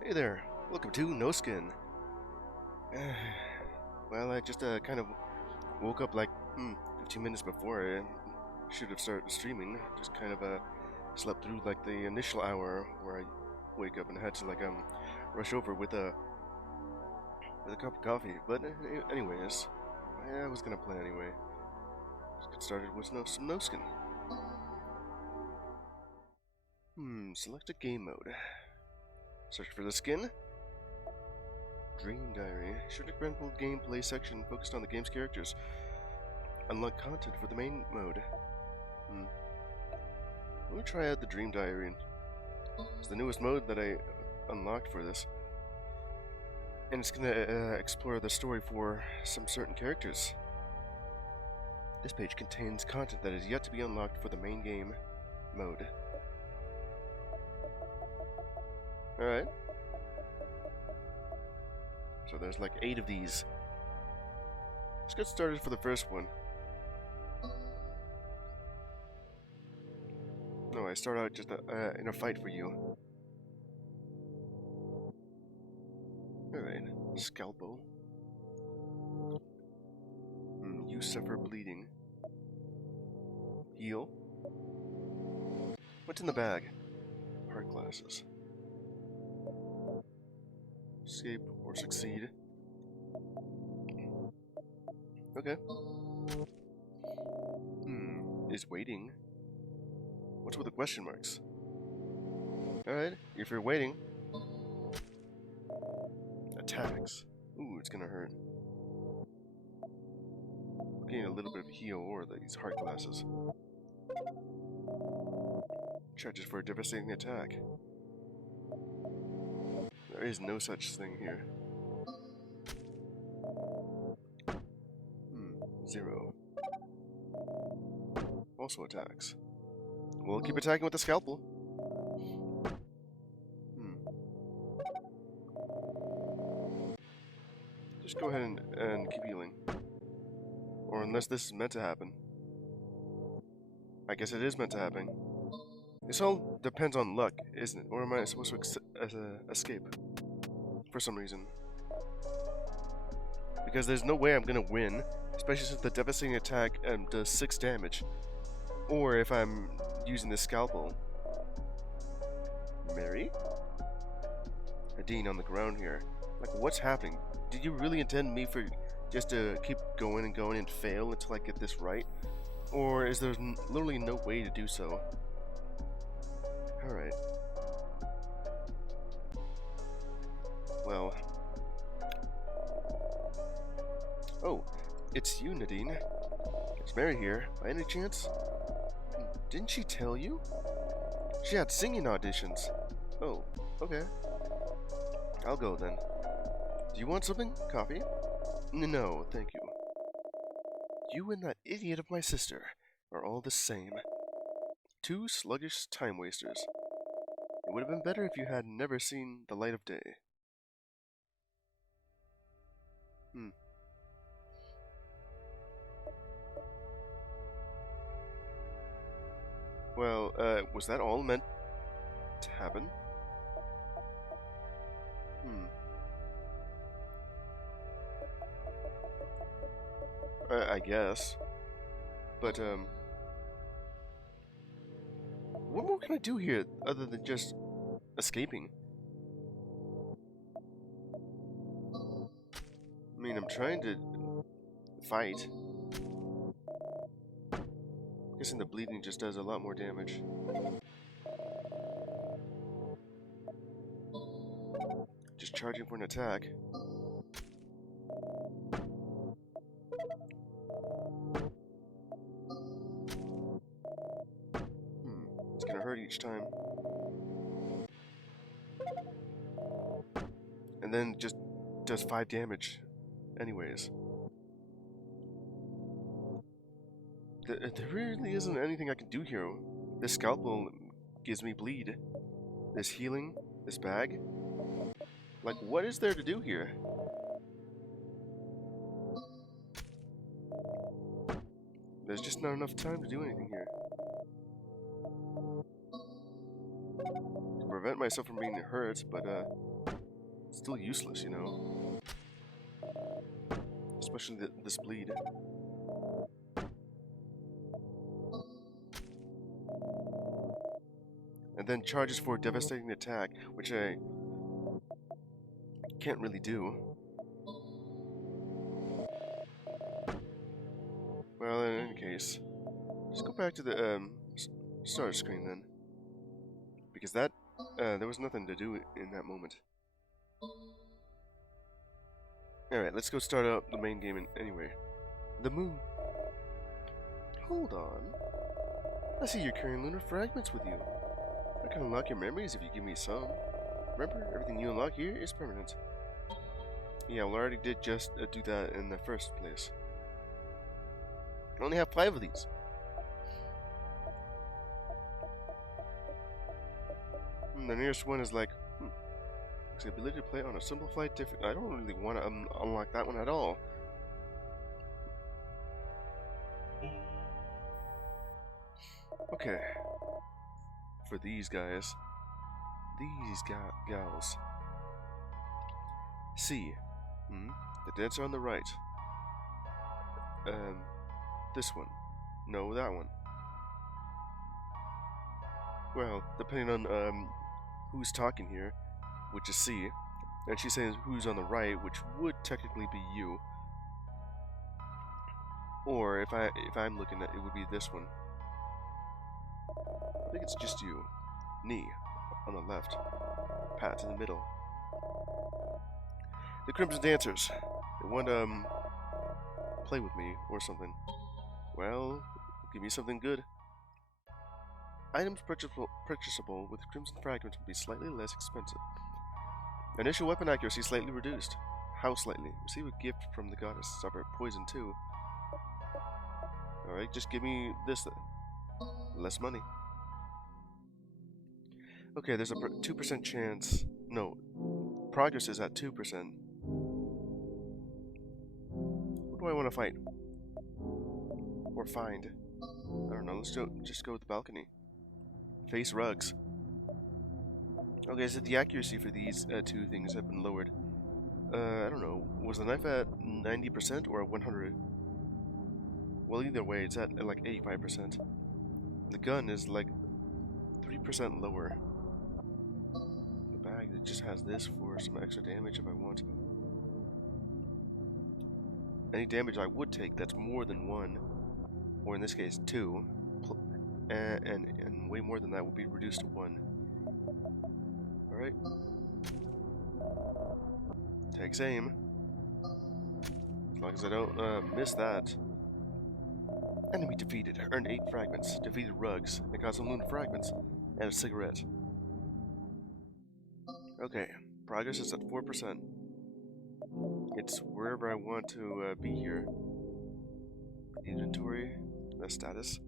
Hey there, welcome to No Skin. Well, I just kind of woke up like 15 minutes before I should have started streaming. Just kind of slept through like the initial hour where I wake up and had to rush over with a cup of coffee. But anyways, I was gonna play anyway. Let's get started with some No Skin. Select a game mode. Search for the skin. Dream Diary. Short incremental gameplay section focused on the game's characters. Unlock content for the main mode. Let me try out the Dream Diary. It's the newest mode that I unlocked for this. And it's gonna explore the story for some certain characters. This page contains content that is yet to be unlocked for the main game mode. Alright. So there's like 8 of these. Let's get started for the first one. No, I start out just in a fight for you. Alright, scalpel. You suffer bleeding. Heal. What's in the bag? Heart glasses. Escape or succeed. Okay. Is waiting. What's with the question marks? Alright, if you're waiting. Attacks. Ooh, it's gonna hurt. Getting a little bit of heal or these heart glasses. Charges for a devastating attack. There is no such thing here. 0. Also attacks. We'll keep attacking with the scalpel. Just go ahead and keep healing. Or unless this is meant to happen. I guess it is meant to happen. This all depends on luck, isn't it? Or am I supposed to escape? For some reason. Because there's no way I'm gonna win, especially since the devastating attack does 6 damage. Or if I'm using the scalpel. Mary? Nadine on the ground here. Like, what's happening? Did you really intend me for just to keep going and fail until I get this right? Or is there literally no way to do so? Alright. Well. Oh, it's you, Nadine. Is Mary here, by any chance? Didn't she tell you? She had singing auditions. Oh, okay. I'll go then. Do you want something? Coffee? No, thank you. You and that idiot of my sister are all the same. 2 sluggish time wasters. It would have been better if you had never seen the light of day. Well, was that all meant to happen? I guess. But, what more can I do here other than just escaping? I mean, I'm trying to fight. Guessing the bleeding just does a lot more damage. Just charging for an attack. It's gonna hurt each time. And then just does 5 damage anyways. There really isn't anything I can do here. This scalpel gives me bleed. This healing, this bag. Like, what is there to do here? There's just not enough time to do anything here. prevent myself from being hurt, but it's still useless, you know. Especially this bleed. And then charges for devastating attack, which I can't really do. Well, in any case, just go back to the start screen then, because that there was nothing to do in that moment. All right, let's go start up the main game anyway. The moon. Hold on. I see you're carrying lunar fragments with you. I can unlock your memories if you give me some. Remember, everything you unlock here is permanent. Yeah, well, I already did just do that in the first place. I only have 5 of these. The nearest one is like, looks the ability to play on a simplified different. I don't really want to unlock that one at all. Okay. For these guys. These gals. C. The dancer on the right. This one. No, that one. Well, depending on who's talking here, which is C, and she's saying who's on the right, which would technically be you. Or if I'm looking at it, would be this one. I think it's just you. Knee on the left. Pat in the middle. The Crimson Dancers. They want to play with me or something. Well, give me something good. Items purchasable with Crimson Fragments will be slightly less expensive. Initial weapon accuracy slightly reduced. How slightly? Receive a gift from the goddess. Suffer poison too. Alright, just give me this then. Less money. Okay, there's a 2% chance. No. Progress is at 2%. What do I want to fight? Or find? I don't know, let's just go with the balcony. Face rugs. Okay, so the accuracy for these two things have been lowered. I don't know. Was the knife at 90% or at 100? Well, either way, it's at like 85%. The gun is like 3% lower. The bag that just has this for some extra damage if I want. Any damage I would take that's more than 1, or in this case 2, and way more than that will be reduced to 1. Alright. Takes aim. As long as I don't miss that. Enemy defeated. Earned 8 fragments. Defeated rugs. And got some lunar fragments. And a cigarette. Okay. Progress is at 4%. It's wherever I want to be here. Inventory. The status.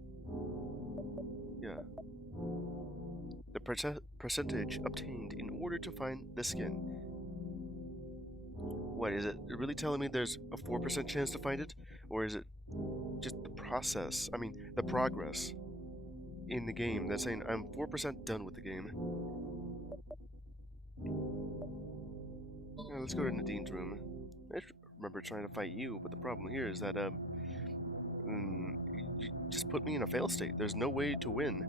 Yeah. The percentage obtained in order to find the skin. What, is it really telling me there's a 4% chance to find it? Or is it just the process, the progress in the game that's saying I'm 4% done with the game? Yeah, let's go to Nadine's room. I remember trying to fight you, but the problem here is that, you just put me in a fail state. There's no way to win.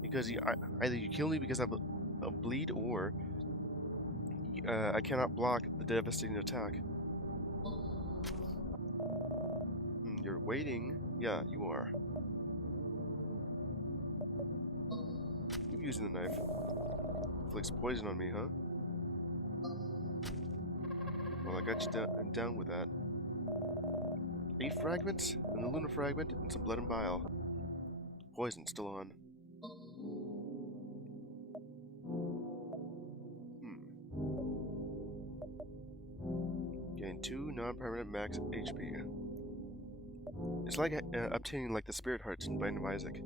Because either you kill me because I have a bleed, or I cannot block the devastating attack. You're waiting. Yeah, you are. Keep using the knife. Inflicts poison on me, huh? Well, I got you down with that. 8 fragments, and the lunar fragment, and some blood and bile. Poison still on. Gain 2 non-permanent max HP. It's like obtaining like the spirit hearts in Binding of Isaac.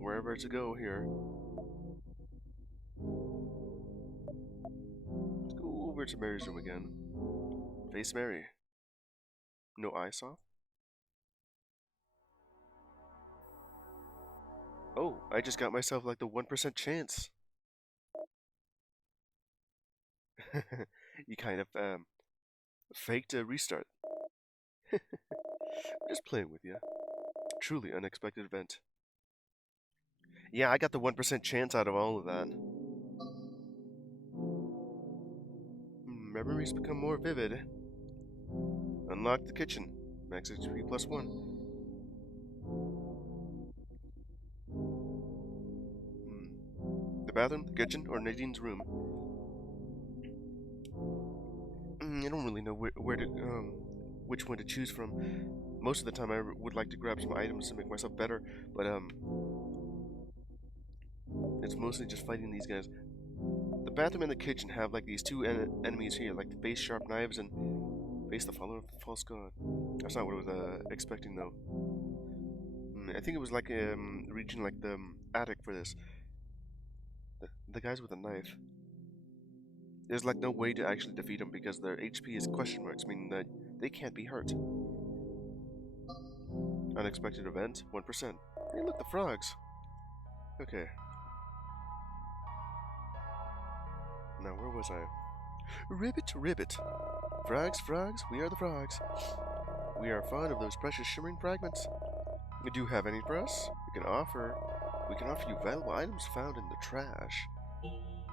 Wherever to go here. Let's go over to Mary's room again. Face Mary. No eye soft? Oh, I just got myself like the 1% chance. You kind of faked a restart. Just playing with you. Truly unexpected event. Yeah, I got the 1% chance out of all of that. Memories become more vivid. Unlock the kitchen. Max HP plus 1. The bathroom, the kitchen, or Nadine's room? I don't really know where to, which one to choose from. Most of the time I would like to grab some items to make myself better, but, it's mostly just fighting these guys. The bathroom and the kitchen have, like, these two enemies here, like the face-sharp knives and face the follower of the false god. That's not what I was, expecting, though. I think it was, like, reaching, like, the attic for this. The guys with a knife. There's like no way to actually defeat them because their HP is question marks, meaning that they can't be hurt. Unexpected event, 1%. Hey, look, the frogs. Okay. Now, where was I? Ribbit, ribbit. Frogs, frogs, we are the frogs. We are fond of those precious shimmering fragments. Do you have any for us? We can offer you valuable items found in the trash.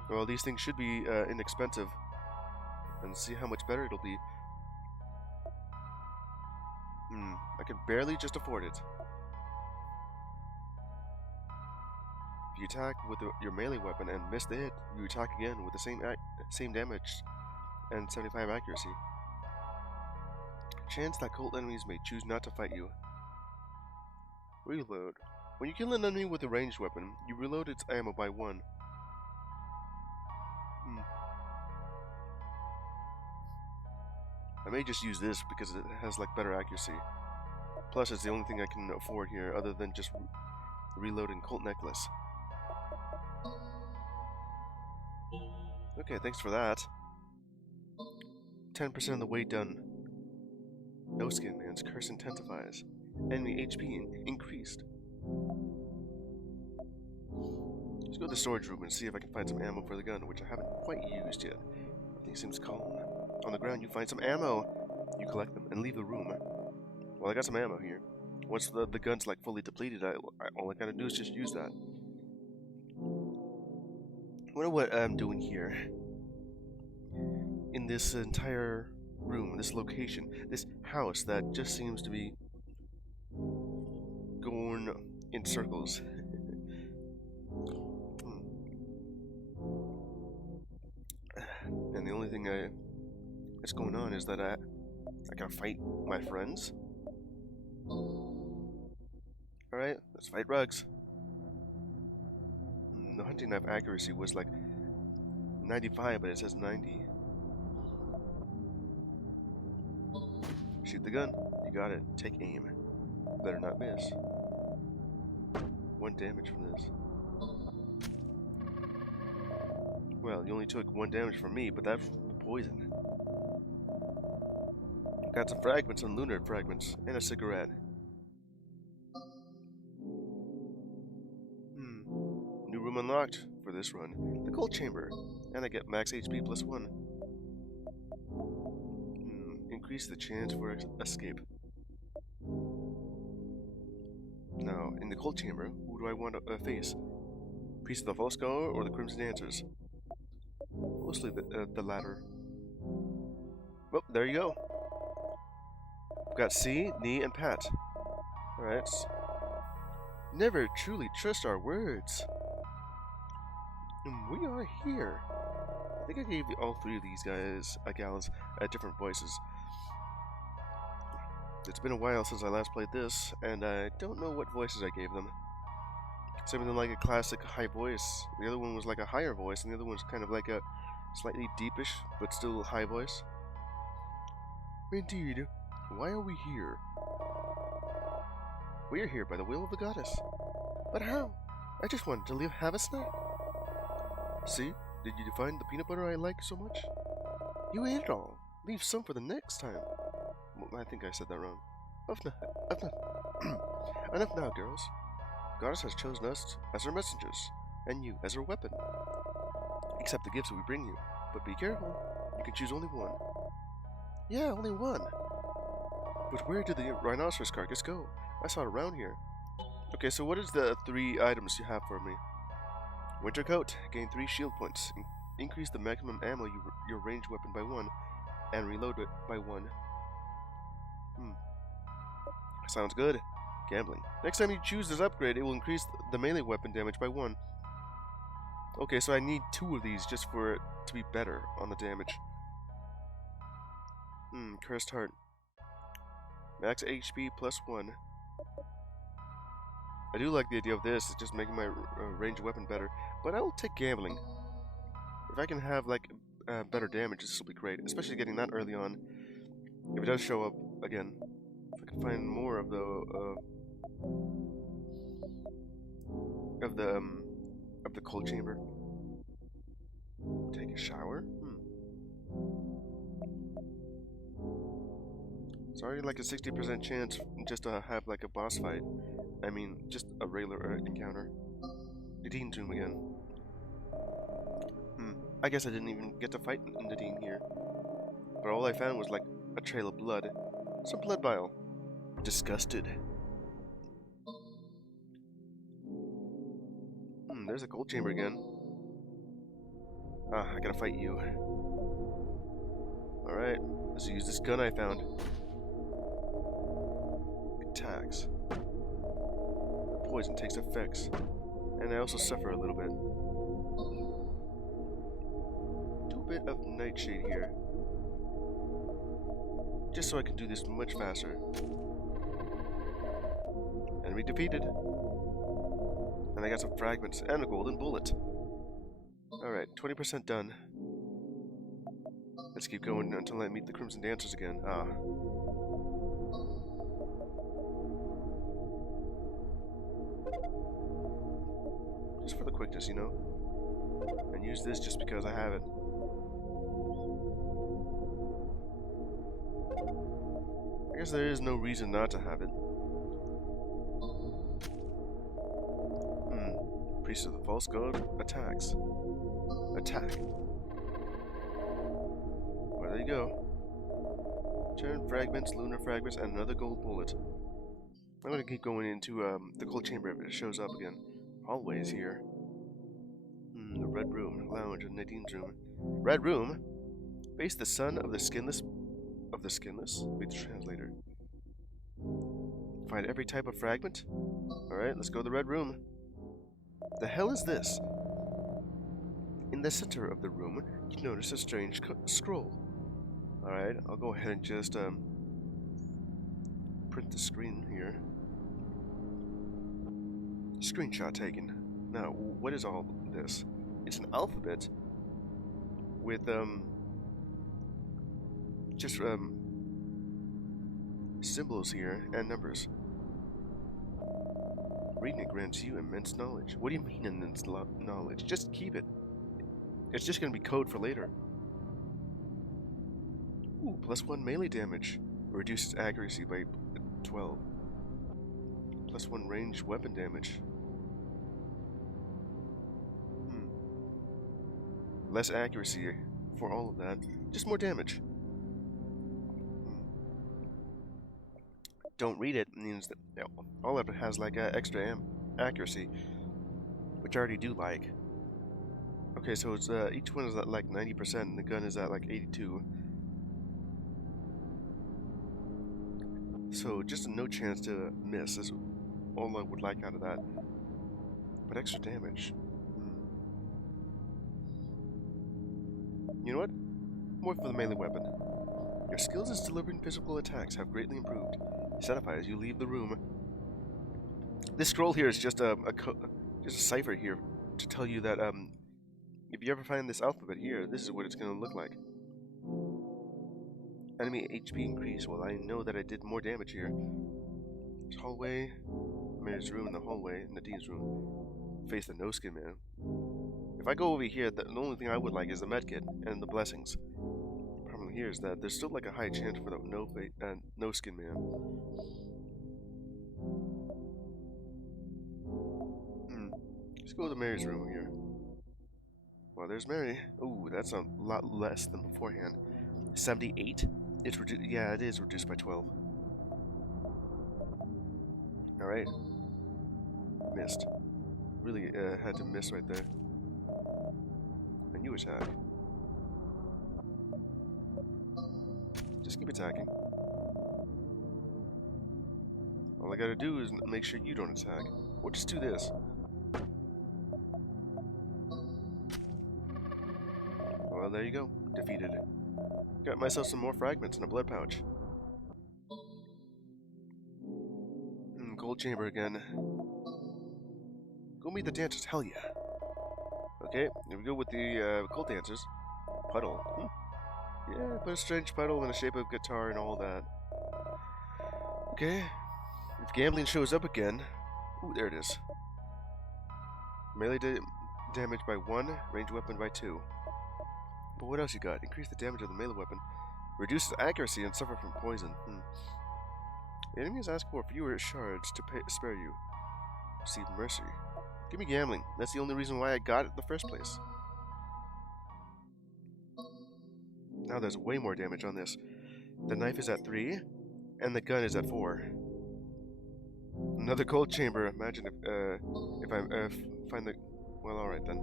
Well, these things should be inexpensive. And see how much better it'll be. I can barely just afford it. If you attack with your melee weapon and miss the hit, you attack again with the same damage and 75 accuracy. Chance that cold enemies may choose not to fight you. Reload. When you kill an enemy with a ranged weapon, you reload its ammo by 1. I may just use this because it has like better accuracy. Plus, it's the only thing I can afford here other than just reloading Colt Necklace. Okay, thanks for that. 10% of the way done. No Skin Man's curse intensifies. Enemy HP increased. Let's go to the storage room and see if I can find some ammo for the gun, which I haven't quite used yet. Everything seems calm. On the ground, you find some ammo. You collect them and leave the room. Well, I got some ammo here. Once the gun's like fully depleted, all I gotta do is just use that. I wonder what I'm doing here. In this entire room, this location, this house that just seems to be going in circles. And the only thing that's going on is that I gotta fight my friends. Alright, let's fight rugs. The hunting knife accuracy was like 95, but it says 90. Shoot the gun. You got it. Take aim. Better not miss. 1 damage from this. Well, you only took 1 damage from me, but that's poison. Got some fragments and lunar fragments, and a cigarette. New room unlocked for this run. The cold chamber. And I get max HP plus 1. Increase the chance for escape. Now, in the cold chamber, who do I want to face? Priest of the False God or the Crimson Dancers? Mostly the latter. Well, there you go. We've got C, Knee, and Pat. Alright. Never truly trust our words. We are here. I think I gave all 3 of these gals, different voices. It's been a while since I last played this, and I don't know what voices I gave them. Some of them like a classic high voice, the other one was like a higher voice, and the other one's kind of like a slightly deepish, but still high voice. Indeed. Why are we here? We are here by the will of the goddess. But how? I just wanted to have a snack. See? Did you find the peanut butter I like so much? You ate it all. Leave some for the next time. Well, I think I said that wrong. Enough now, girls. Goddess has chosen us as her messengers, and you as her weapon. Accept the gifts we bring you, but be careful. You can choose only one. Yeah, only one. But where did the rhinoceros carcass go? I saw it around here. Okay, so what is the 3 items you have for me? Winter coat, gain 3 shield points. Increase the maximum ammo your ranged weapon by 1, and reload it by 1. Sounds good. Gambling. Next time you choose this upgrade, it will increase the melee weapon damage by 1. Okay, so I need 2 of these just for it to be better on the damage. Cursed Heart. Max HP plus 1. I do like the idea of this, it's just making my ranged weapon better, but I will take gambling. If I can have, like, better damage, this will be great, especially getting that early on. If it does show up again. If I can find more of the cold chamber. Take a shower? It's already like a 60% chance just to have like a boss fight. I mean, just a regular encounter. Nadine Tomb again. I guess I didn't even get to fight Nadine here. But all I found was like a trail of blood. Some blood bile. Disgusted. There's a gold chamber again. I gotta fight you. Alright, let's use this gun I found. Attacks. Poison takes effects. And I also suffer a little bit. Do a bit of nightshade here. Just so I can do this much faster. Enemy defeated. And I got some fragments and a golden bullet. Alright, 20% done. Let's keep going until I meet the Crimson Dancers again. Just for the quickness, you know? And use this just because I have it. I guess there is no reason not to have it. Priest of the False God attacks. Attack. Well, there you go. Turn fragments, lunar fragments, and another gold bullet. I'm gonna keep going into the cold chamber if it shows up again. Hallways here. The red room, lounge, and Nadine's room. Red room. Face the son of the skinless. Of the skinless? Read the translator. Find every type of fragment. All right, let's go to the red room. The hell is this? In the center of the room, you notice a strange scroll. Alright, I'll go ahead and just print the screen here. Screenshot taken. Now, what is all this? It's an alphabet with just symbols here and numbers. Reading it grants you immense knowledge. What do you mean immense knowledge? Just keep it. It's just going to be code for later. Ooh, +1 melee damage. Reduces accuracy by 12. +1 ranged weapon damage. Less accuracy for all of that. Just more damage. Don't read it means that all of it has like extra accuracy, which I already do like. Okay, so it's each one is at like 90%, and the gun is at like 82. So just a no chance to miss is all I would like out of that. But extra damage. You know what? More for the melee weapon. Your skills as delivering physical attacks have greatly improved. Setify as you leave the room. This scroll here is just a cipher here to tell you that if you ever find this alphabet here, this is what it's going to look like. Enemy HP increase. Well, I know that I did more damage here. There's hallway. Mayor's room in the hallway. Nadine's room. Face the no-skin man. If I go over here, the only thing I would like is the medkit and the blessings. The problem here is that there's still like a high chance for the no-skin man. Let's go to Mary's room here. Well, there's Mary. Ooh, that's a lot less than beforehand. 78? It's reduced. Yeah, it is reduced by 12. Alright. Missed. Really had to miss right there. A new attack. Just keep attacking. All I gotta do is make sure you don't attack. Or just do this. Well, there you go. Defeated it. Got myself some more fragments and a blood pouch. Gold chamber again. Go meet the dancers. Hell yeah. Okay, here we go with the gold dancers. Puddle. Yeah, but a strange puddle in the shape of a guitar and all that. Okay. If gambling shows up again. Ooh, there it is. Melee damage by 1, range weapon by 2. But what else you got? Increase the damage of the melee weapon. Reduces accuracy and suffer from poison. The enemies ask for fewer shards to spare you. Receive mercy. Give me gambling. That's the only reason why I got it in the first place. Now there's way more damage on this. The knife is at 3, and the gun is at 4. Another cold chamber. Imagine if I find the... Well, alright then.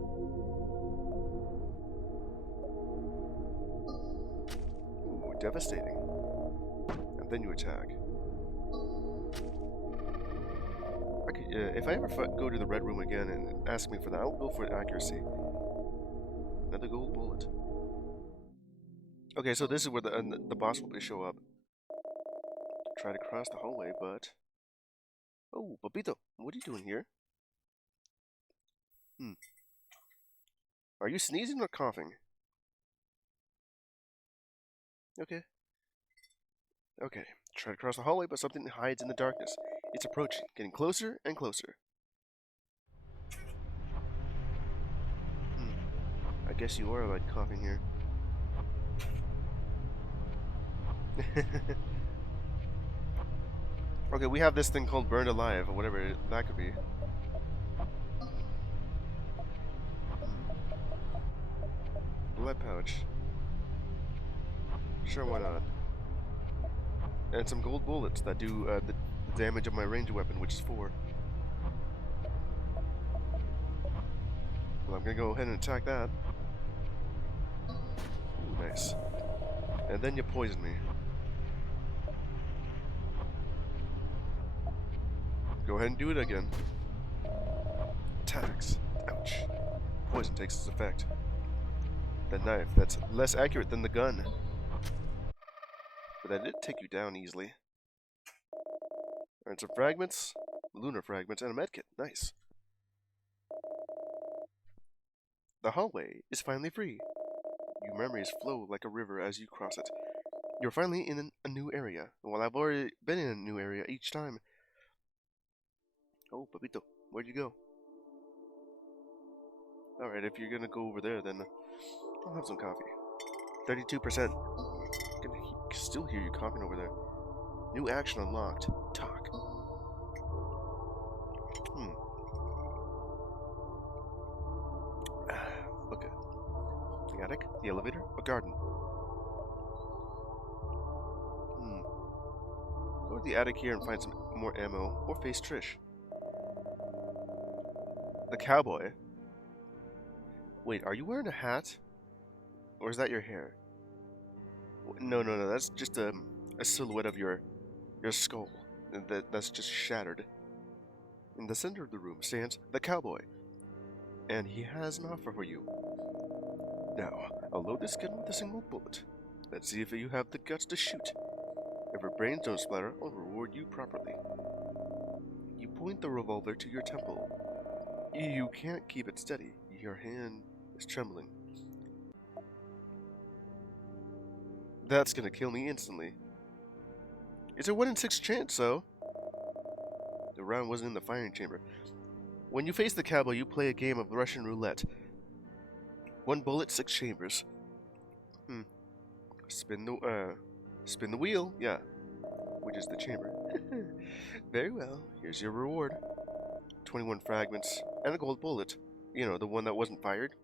Ooh, devastating. And then you attack. Okay, if I ever go to the red room again and ask me for that, I'll go for accuracy. Another gold bullet. Okay, so this is where the boss will show up. Try to cross the hallway, but... Oh, Papito, what are you doing here? Are you sneezing or coughing? Okay. Okay, try to cross the hallway, but something hides in the darkness. It's approaching, getting closer and closer. I guess you are like coughing here. Okay, we have this thing called Burned Alive, or whatever that could be. Blood pouch. Sure, why not? And some gold bullets that do the damage of my ranged weapon, which is 4. Well, I'm gonna go ahead and attack that. Ooh, nice. And then you poison me. Go ahead and do it again. Attacks. Ouch. Poison takes its effect. The knife, that's less accurate than the gun. But that did take you down easily. Alright, some fragments, lunar fragments, and a medkit. Nice. The hallway is finally free. Your memories flow like a river as you cross it. You're finally in a new area. Well, I've already been in a new area each time. Oh, Papito, where'd you go? Alright, if you're gonna go over there, then I'll have some coffee. 32%. I can still hear you coughing over there. New action unlocked. Talk. Okay. The attic, the elevator, a garden. Go to the attic here and find some more ammo, or face Trish. The cowboy. Wait, are you wearing a hat? Or is that your hair? No, that's just a silhouette of your skull. That's just shattered. In the center of the room stands the cowboy. And he has an offer for you. Now, I'll load this gun with a single bullet. Let's see if you have the guts to shoot. If your brains don't splatter, I'll reward you properly. You point the revolver to your temple. You can't keep it steady. Your hand is trembling. That's gonna kill me instantly. It's a 1 in 6 chance, so. The round wasn't in the firing chamber. When you face the cowboy, you play a game of Russian roulette. 1 bullet, 6 chambers. Spin the wheel, yeah. Which is the chamber. Very well, here's your reward. 21 fragments, And a gold bullet. You know, the one that wasn't fired.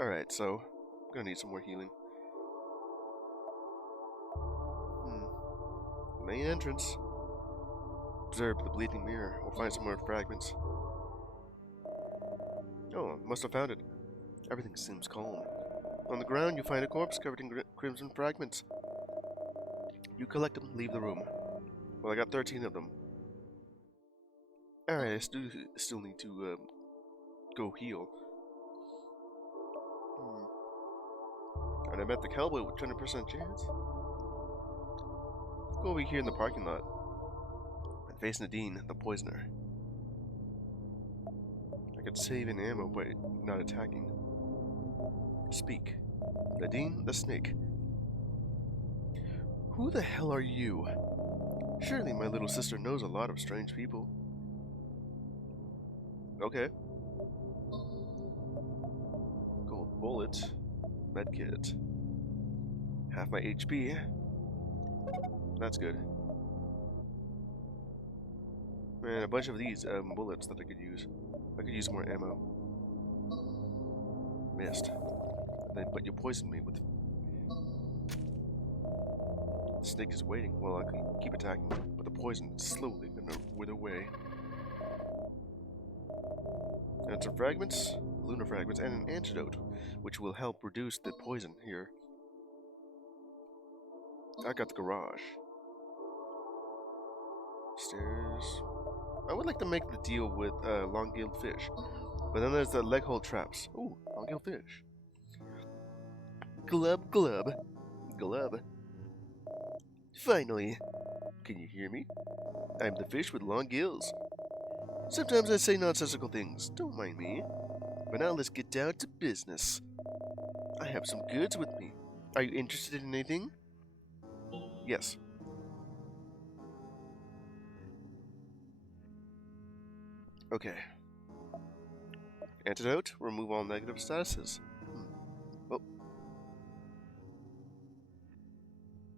Alright, so I'm gonna need some more healing. Main entrance. Observe the bleeding mirror. We'll find some more fragments. Oh, must have found it. Everything seems calm. On the ground, you find a corpse covered in crimson fragments. You collect them, leave the room. Well, I got 13 of them. Alright, I still need to go heal. And I met the cowboy with 20% chance. Go over here in the parking lot and face Nadine, the poisoner. I could save in ammo by not attacking. Speak. Nadine, the snake. Who the hell are you? Surely my little sister knows a lot of strange people. Okay. Gold bullet. Medkit. Half my HP. That's good. And a bunch of these bullets that I could use. I could use more ammo. Missed. But you poisoned me with... The snake is waiting. Well, I can keep attacking, but the poison is slowly gonna wither away. And some fragments, lunar fragments, and an antidote, which will help reduce the poison here. I got the garage. Stairs. I would like to make the deal with long-gilled fish, but then there's the leg-hole traps. Ooh, long-gilled fish. Glub, glub, glub. Finally. Can you hear me? I'm the fish with long gills. Sometimes I say nonsensical things, don't mind me. But now let's get down to business. I have some goods with me. Are you interested in anything? Yes. Okay. Antidote, remove all negative statuses. Oh.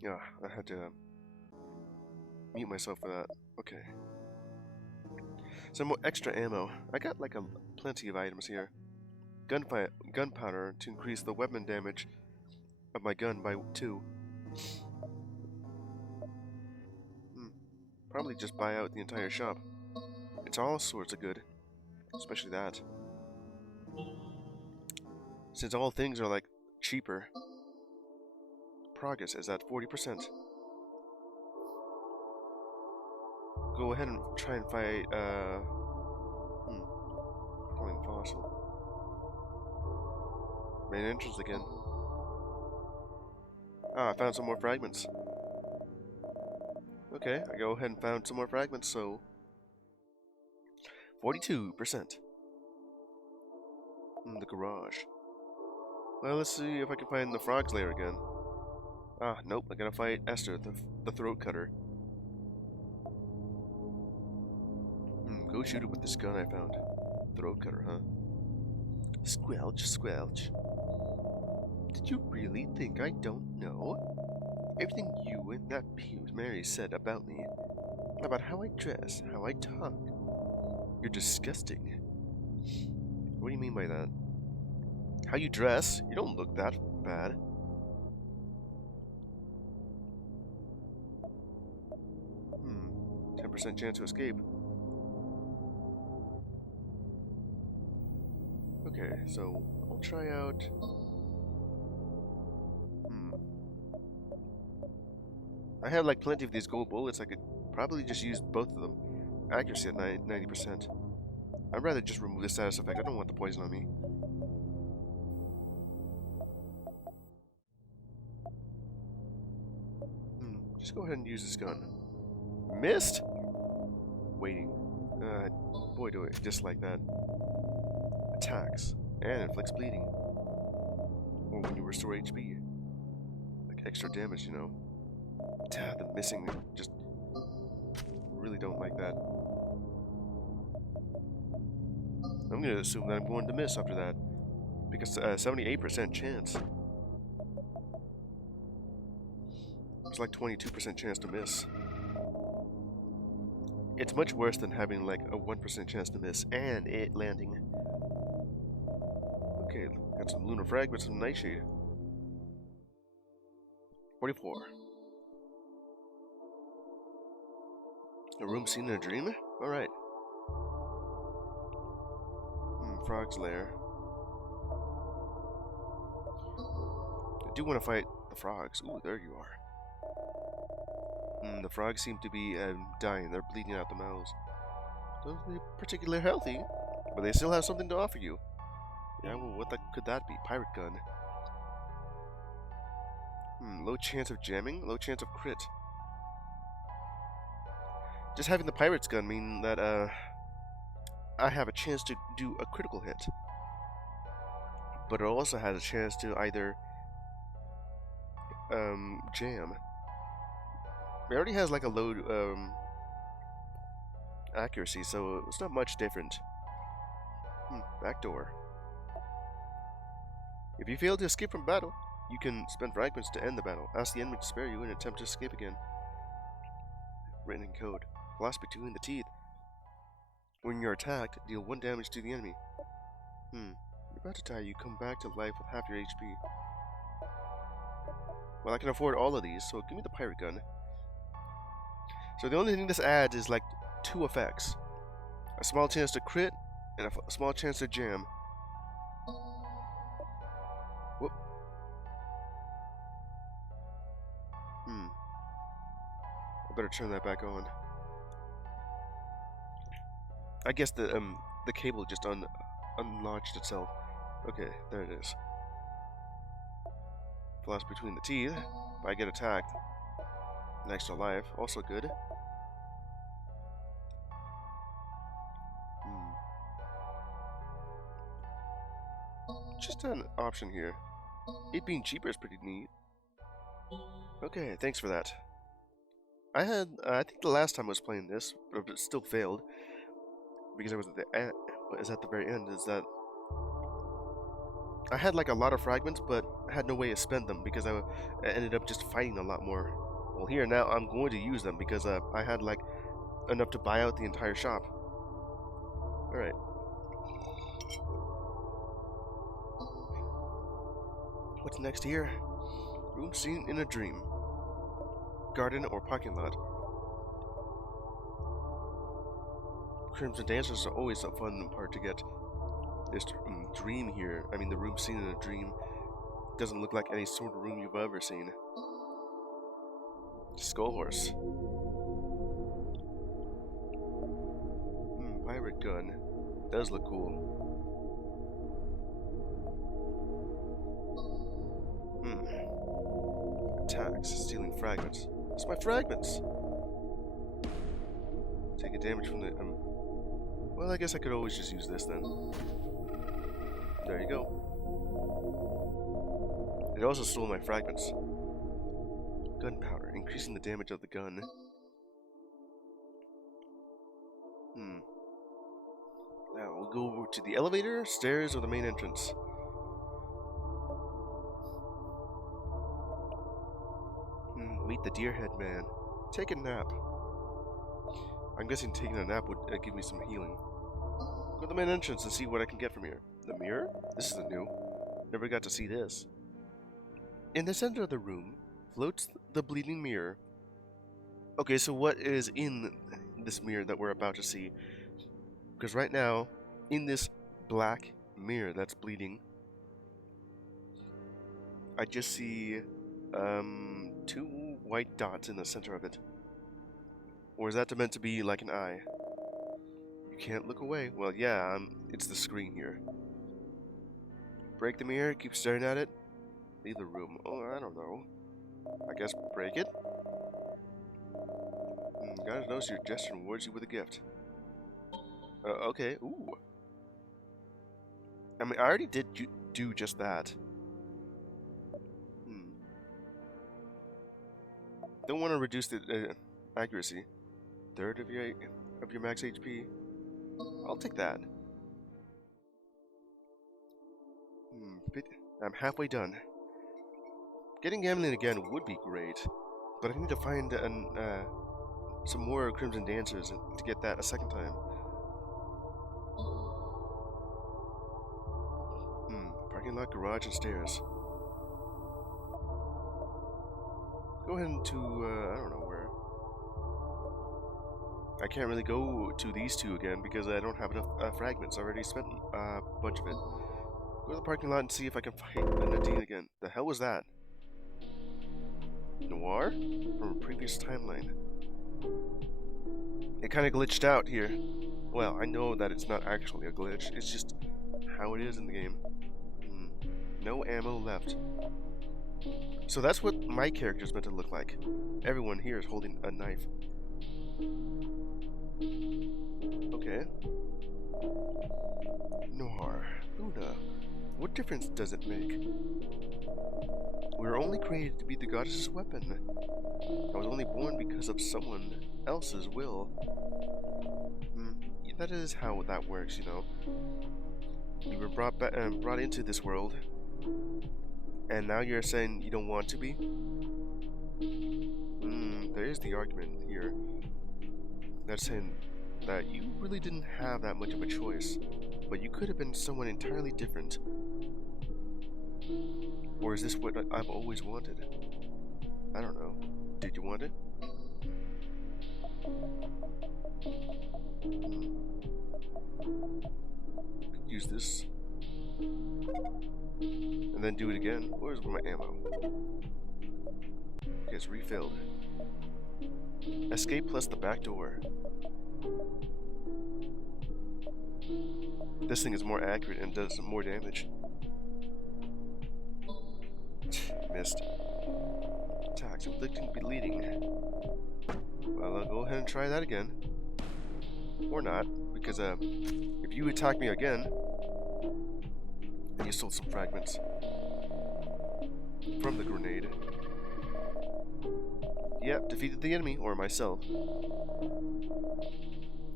Yeah, I had to mute myself for that. Okay. Some more extra ammo. I got like plenty of items here. Gunpowder to increase the weapon damage of my gun by 2. Probably just buy out the entire shop. It's all sorts of good. Especially that. Since all things are like cheaper. Progress is at 40%. Go ahead and try and fight, Falling fossil. Main entrance again. Ah, I found some more fragments. Okay, I go ahead and found some more fragments, so 42%. The garage. Well, let's see if I can find the frog's lair again. Ah, nope, I gotta fight Esther, the throat cutter. Go shoot it with this gun I found. Throat cutter, huh? Squelch, squelch. Did you really think I don't know? Everything you and that Pews Mary said about me. About how I dress, how I talk. You're disgusting. What do you mean by that? How you dress? You don't look that bad. 10% chance to escape. Okay, so I'll try out... I have like plenty of these gold bullets. I could probably just use both of them. Accuracy at 90%. I'd rather just remove the status effect. I don't want the poison on me. Just go ahead and use this gun. Missed? Waiting. Boy, do I dislike that. Attacks. And inflicts bleeding. Or when you restore HP. Like extra damage, you know. The missing, just really don't like that. I'm gonna assume that I'm going to miss after that. Because 78% chance. It's like 22% chance to miss. It's much worse than having like a 1% chance to miss and it landing. Okay, got some lunar fragments and nightshade. 44. A room seen in a dream? Alright. Frog's lair. I do want to fight the frogs. Ooh, there you are. The frogs seem to be dying. They're bleeding out the mouths. Don't look particularly healthy, but they still have something to offer you. Yeah, well, what could that be? Pirate gun. Low chance of jamming, low chance of crit. Just having the pirate's gun mean that I have a chance to do a critical hit, but it also has a chance to either jam. It already has like a low accuracy, so it's not much different. Back door. If you fail to escape from battle, you can spend fragments to end the battle. Ask the enemy to spare you and attempt to escape again. Written in code. Blast between the teeth. When you're attacked, deal 1 damage to the enemy. You're about to die. You come back to life with half your HP. Well, I can afford all of these, so give me the pirate gun. So the only thing this adds is like 2 effects. A small chance to crit, and a small chance to jam. Whoop. I better turn that back on. I guess the cable just unlodged itself. Okay, there it is. Blast between the teeth. If I get attacked, an extra life, also good. Just an option here. It being cheaper is pretty neat. Okay, thanks for that. I had, I think the last time I was playing this, but it still failed because I was at the very end. Is that I had like a lot of fragments, but I had no way to spend them because I ended up just fighting a lot more. Well, here now I'm going to use them because I had like enough to buy out the entire shop. All right. What's next here? Room seen in a dream. Garden or parking lot. Crimson dancers are always a fun part to get. This dream here, I mean the room seen in a dream, doesn't look like any sort of room you've ever seen. Skull horse. Pirate gun. Does look cool. Attacks, stealing fragments. It's my fragments! Take a damage from the, well, I guess I could always just use this then. There you go. It also stole my fragments. Gunpowder, increasing the damage of the gun. Now, we'll go over to the elevator, stairs, or the main entrance. Meet the deerhead man. Take a nap. I'm guessing taking a nap would give me some healing. Go to the main entrance and see what I can get from here. The mirror? This isn't new. Never got to see this. In the center of the room floats the bleeding mirror. Okay, so what is in this mirror that we're about to see? Because right now, in this black mirror that's bleeding, I just see 2 white dots in the center of it. Or is that meant to be like an eye? You can't look away. Well, yeah, it's the screen here. Break the mirror, keep staring at it. Leave the room. Oh, I don't know. I guess break it? God knows your gesture rewards you with a gift. Okay, ooh. I mean, I already did do just that. Don't want to reduce the accuracy. 1/3 of your max HP. I'll take that. I'm halfway done. Getting gambling again would be great, but I need to find some more Crimson Dancers to get that a second time. Parking lot, garage, and stairs. Go ahead to, I don't know where. I can't really go to these two again because I don't have enough fragments. I already spent a bunch of it. Go to the parking lot and see if I can fight Nadine again. The hell was that? Noir? From a previous timeline. It kind of glitched out here. Well, I know that it's not actually a glitch. It's just how it is in the game. No ammo left. So that's what my character's meant to look like. Everyone here is holding a knife. Okay. Noir. Luna. What difference does it make? We were only created to be the goddess's weapon. I was only born because of someone else's will. That is how that works, you know. You were brought into this world, and now you're saying you don't want to be? There is the argument here. That's saying that you really didn't have that much of a choice, but you could have been someone entirely different. Or is this what I've always wanted? I don't know. Did you want it? Use this. And then do it again. Where's my ammo? Okay, it's refilled. Escape plus the back door. This thing is more accurate and does more damage. Missed. Attacks inflicting bleeding. Well, I'll go ahead and try that again. Or not, because if you attack me again, and you stole some fragments from the grenade. Yep, defeated the enemy, or myself.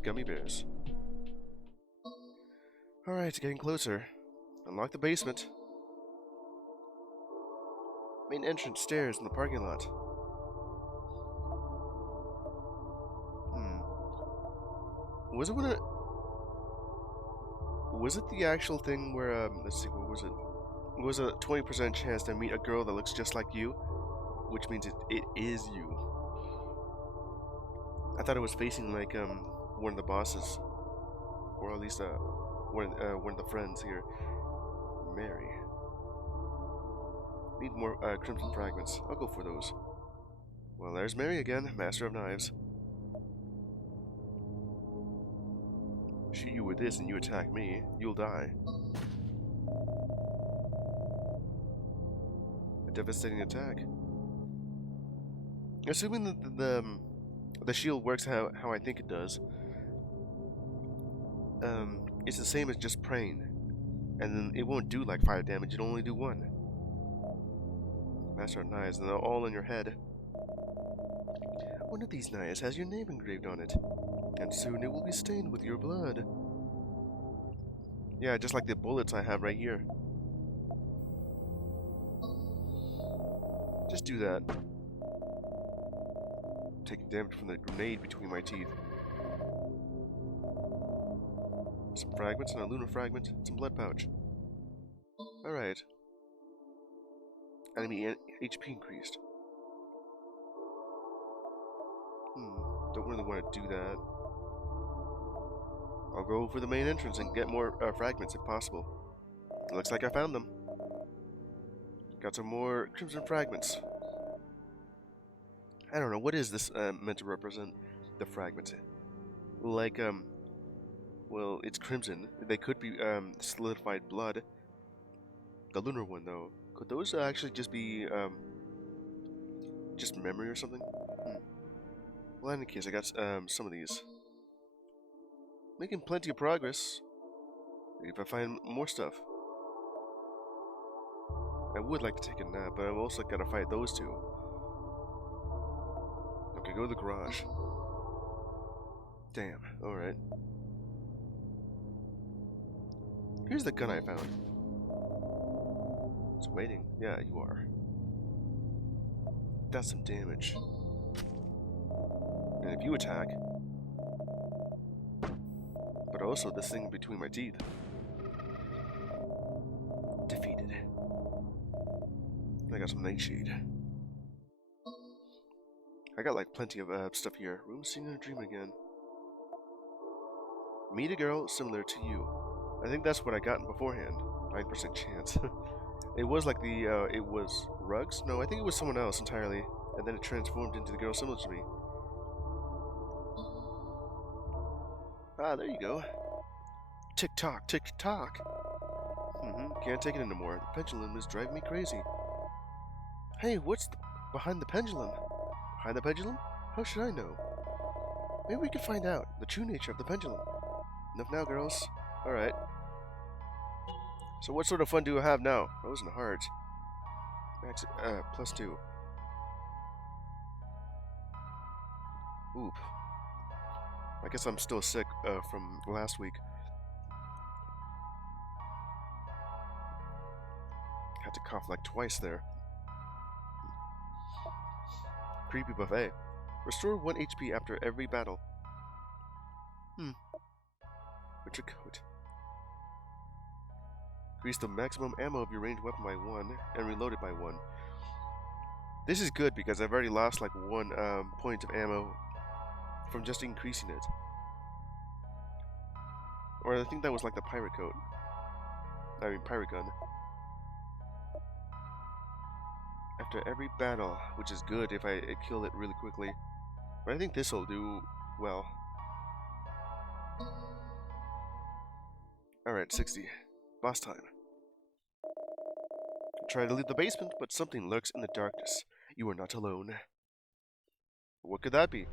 Gummy bears. Alright, getting closer. Unlock the basement. Main entrance stairs in the parking lot. Was it was it the actual thing where, let's see, what was it? It was a 20% chance to meet a girl that looks just like you, which means it is you. I thought it was facing like, one of the bosses, or at least, one of the friends here. Mary. Need more, crimson fragments. I'll go for those. Well, there's Mary again, master of knives. Shoot you with this and you attack me, you'll die. A devastating attack. Assuming that the shield works how I think it does, it's the same as just praying, and then it won't do like 5 damage. It'll only do 1. Master of knives, and they're all in your head. One of these knives has your name engraved on it, and soon it will be stained with your blood. Yeah, just like the bullets I have right here. Just do that. Taking damage from the grenade between my teeth. Some fragments and a lunar fragment, and some blood pouch. Alright. Enemy HP increased. Don't really want to do that. I'll go for the main entrance and get more fragments if possible. Looks like I found them. Got some more crimson fragments. I don't know, what is this meant to represent? The fragments. Like, well, it's crimson. They could be solidified blood. The lunar one, though. Could those actually just be, just memory or something? Well, in any case, I got some of these. Making plenty of progress. Maybe if I find more stuff. I would like to take a nap, but I've also got to fight those two. Okay, go to the garage. Damn, alright. Here's the gun I found. It's waiting. Yeah, you are. That's some damage. And if you attack, but also this thing between my teeth. Defeated. I got some nightshade. I got like plenty of stuff here. Room seen in a dream again. Meet a girl similar to you. I think that's what I got beforehand. 9% chance. It was like the, it was Rugs? No, I think it was someone else entirely. And then it transformed into the girl similar to me. Ah, there you go. Tick tock, tick tock. Can't take it anymore. The pendulum is driving me crazy. Hey, what's behind the pendulum? Behind the pendulum? How should I know? Maybe we could find out the true nature of the pendulum. Enough now, girls. Alright. So what sort of fun do I have now? Rose and hearts. Max, +2. Oop. I guess I'm still sick from last week. Had to cough like twice there. Creepy buffet. Restore 1 HP after every battle. Winter coat. Increase the maximum ammo of your ranged weapon by 1 and reload it by 1. This is good because I've already lost like 1 point of ammo from just increasing it. Or I think that was like the pirate coat. I mean pirate gun. After every battle, which is good if I kill it really quickly. But I think this will do well. Alright, 60. Boss time. Try to leave the basement, but something lurks in the darkness. You are not alone. What could that be?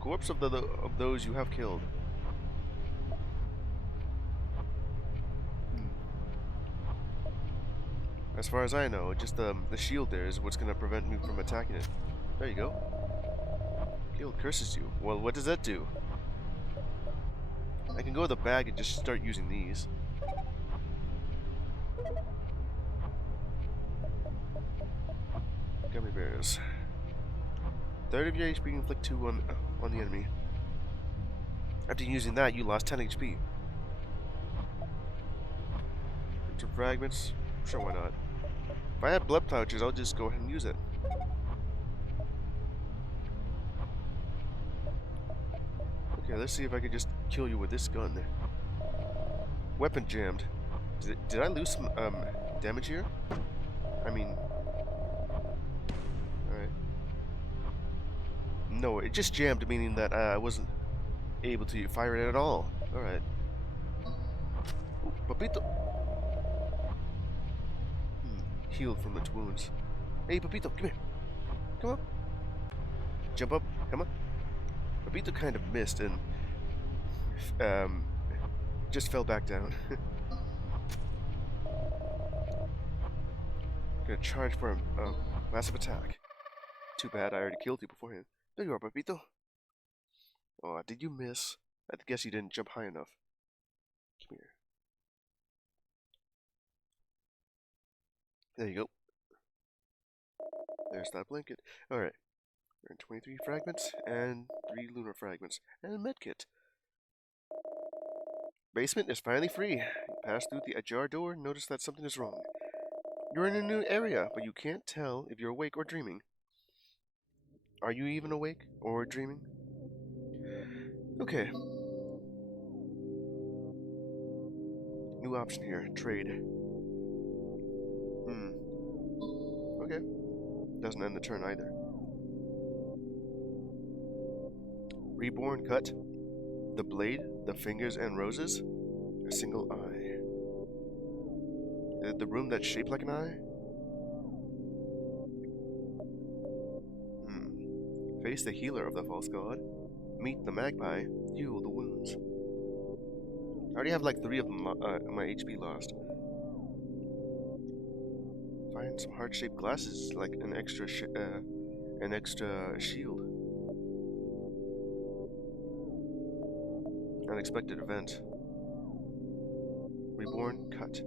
Corpse of those you have killed. As far as I know, just the shield there is what's going to prevent me from attacking it. There you go. Guild curses you. Well, what does that do? I can go to the bag and just start using these. Gummy bears. Third of your HP inflict 2 on the enemy. After using that, you lost 10 HP. Some fragments. Sure, why not? If I had blood pouches, I'll just go ahead and use it. Okay, let's see if I can just kill you with this gun. Weapon jammed. Did I lose some damage here? I mean... Alright. No, it just jammed, meaning that I wasn't able to fire it at all. Alright. Papito! Healed from its wounds. Hey, Papito, come here. Come on. Jump up. Come on. Papito kind of missed and just fell back down. Gonna charge for a massive attack. Too bad I already killed you beforehand. There you are, Papito. Oh, did you miss? I guess you didn't jump high enough. Come here. There you go. There's that blanket. Alright. Earn 23 fragments and 3 lunar fragments. And a medkit. Basement is finally free. You pass through the ajar door and notice that something is wrong. You're in a new area, but you can't tell if you're awake or dreaming. Are you even awake or dreaming? Okay. New option here. Trade. Okay. Doesn't end the turn either. Reborn cut. The blade, the fingers and roses. A single eye. The room that's shaped like an eye? Face the healer of the false god. Meet the magpie. Heal the wounds. I already have like 3 of them my HP lost. Find some heart-shaped glasses, like an extra shield. Unexpected event. Reborn cut.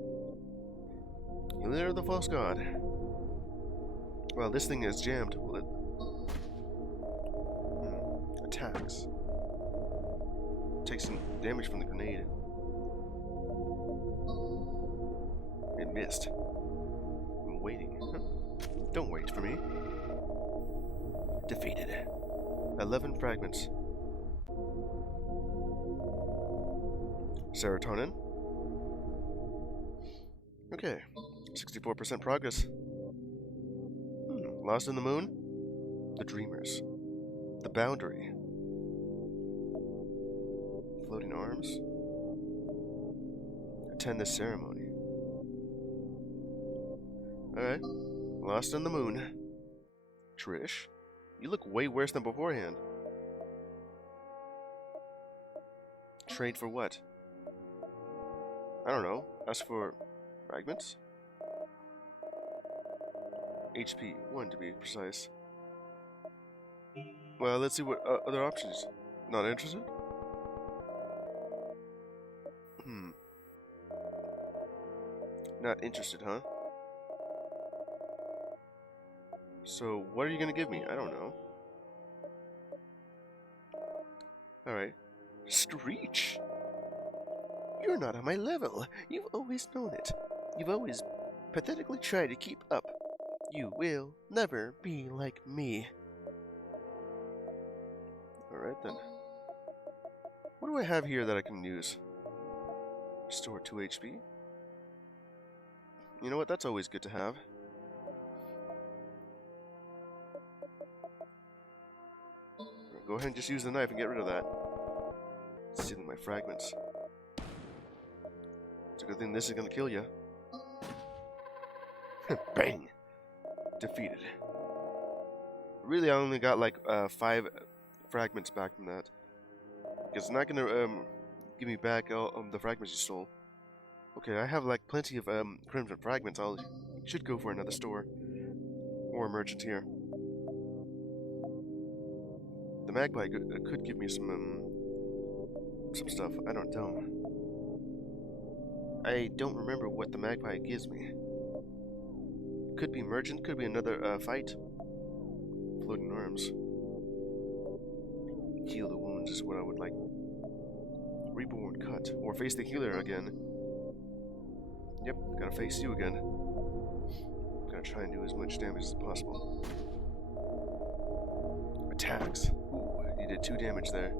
Healer of the false god. Well, this thing is jammed. Will it? Attacks. Takes some damage from the grenade. It missed. I'm waiting. Huh? Don't wait for me. Defeated. 11 fragments. Serotonin. Okay. 64% progress. Lost in the Moon. The Dreamers. The Boundary. Floating Arms. Attend the ceremony. Alright. Lost in the Moon. Trish, you look way worse than beforehand. Trade for what? I don't know. Ask for fragments? HP 1 to be precise. Well, let's see what other options. Not interested? Not interested, huh? So, what are you gonna give me? I don't know. Alright. Screech! You're not on my level. You've always known it. You've always pathetically tried to keep up. You will never be like me. Alright then. What do I have here that I can use? Restore 2 HP. You know what? That's always good to have. Go ahead and just use the knife and get rid of that. Stealing my fragments. It's a good thing this is gonna kill you. Bang! Defeated. Really, I only got like 5 fragments back from that. Because it's not gonna give me back all the fragments you stole. Okay, I have like plenty of crimson fragments. I should go for another store or a merchant here. The magpie could give me some stuff. I don't know. I don't remember what the magpie gives me. Could be merchant, could be another fight. Floating arms. Heal the wounds is what I would like. Reborn cut. Or face the healer again. Yep, gotta face you again. Gotta try and do as much damage as possible. Attacks. Ooh, you did 2 damage there.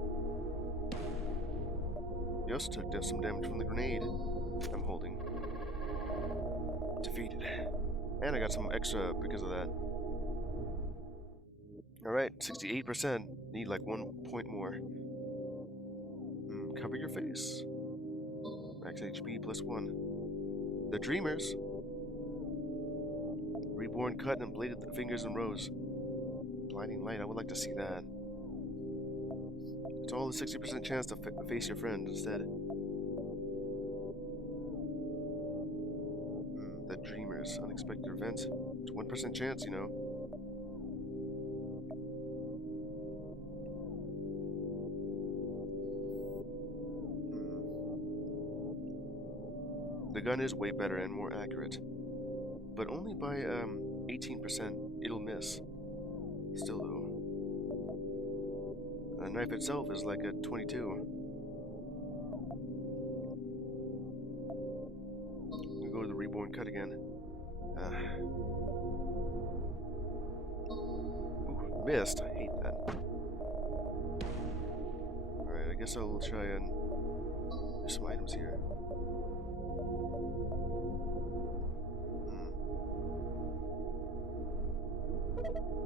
You also took some damage from the grenade I'm holding. Defeated. And I got some extra because of that. Alright, 68%. Need like 1 point more. Cover your face. Max HP plus 1. The Dreamers. Reborn cut and bladed fingers and rows. Blinding light, I would like to see that. It's all a 60% chance to face your friend instead. The Dreamers. Unexpected event. It's 1% chance, you know. The gun is way better and more accurate. But only by 18% it'll miss. Still though. The knife itself is like a 22. We'll go to the reborn cut again. Ooh, missed. I hate that. Alright, I guess I'll try and do some items here.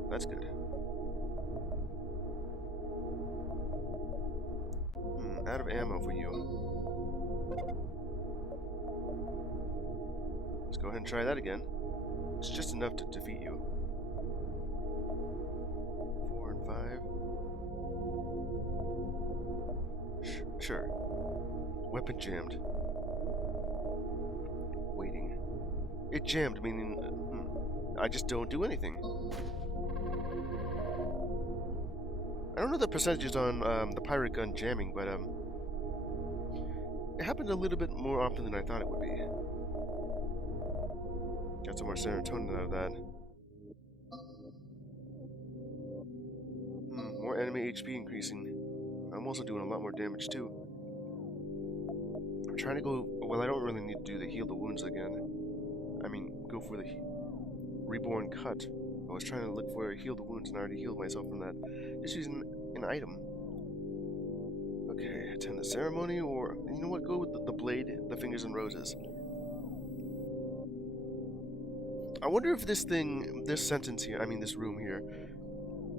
That's good. Out of ammo for you. Let's go ahead and try that again. It's just enough to defeat you. 4 and 5. Sure. Weapon jammed. Waiting. It jammed, meaning I just don't do anything. I don't know the percentages on the pirate gun jamming, but it happened a little bit more often than I thought it would be. Got some more serotonin out of that. More more enemy HP increasing. I'm also doing a lot more damage too. I'm trying to go... Well, I don't really need to do the heal the wounds again. I mean, go for the reborn cut. I was trying to look for heal the wounds and I already healed myself from that. Just using an item. Okay, attend the ceremony, or... You know what? Go with the blade, the fingers and roses. I wonder if this thing, this sentence here, I mean this room here,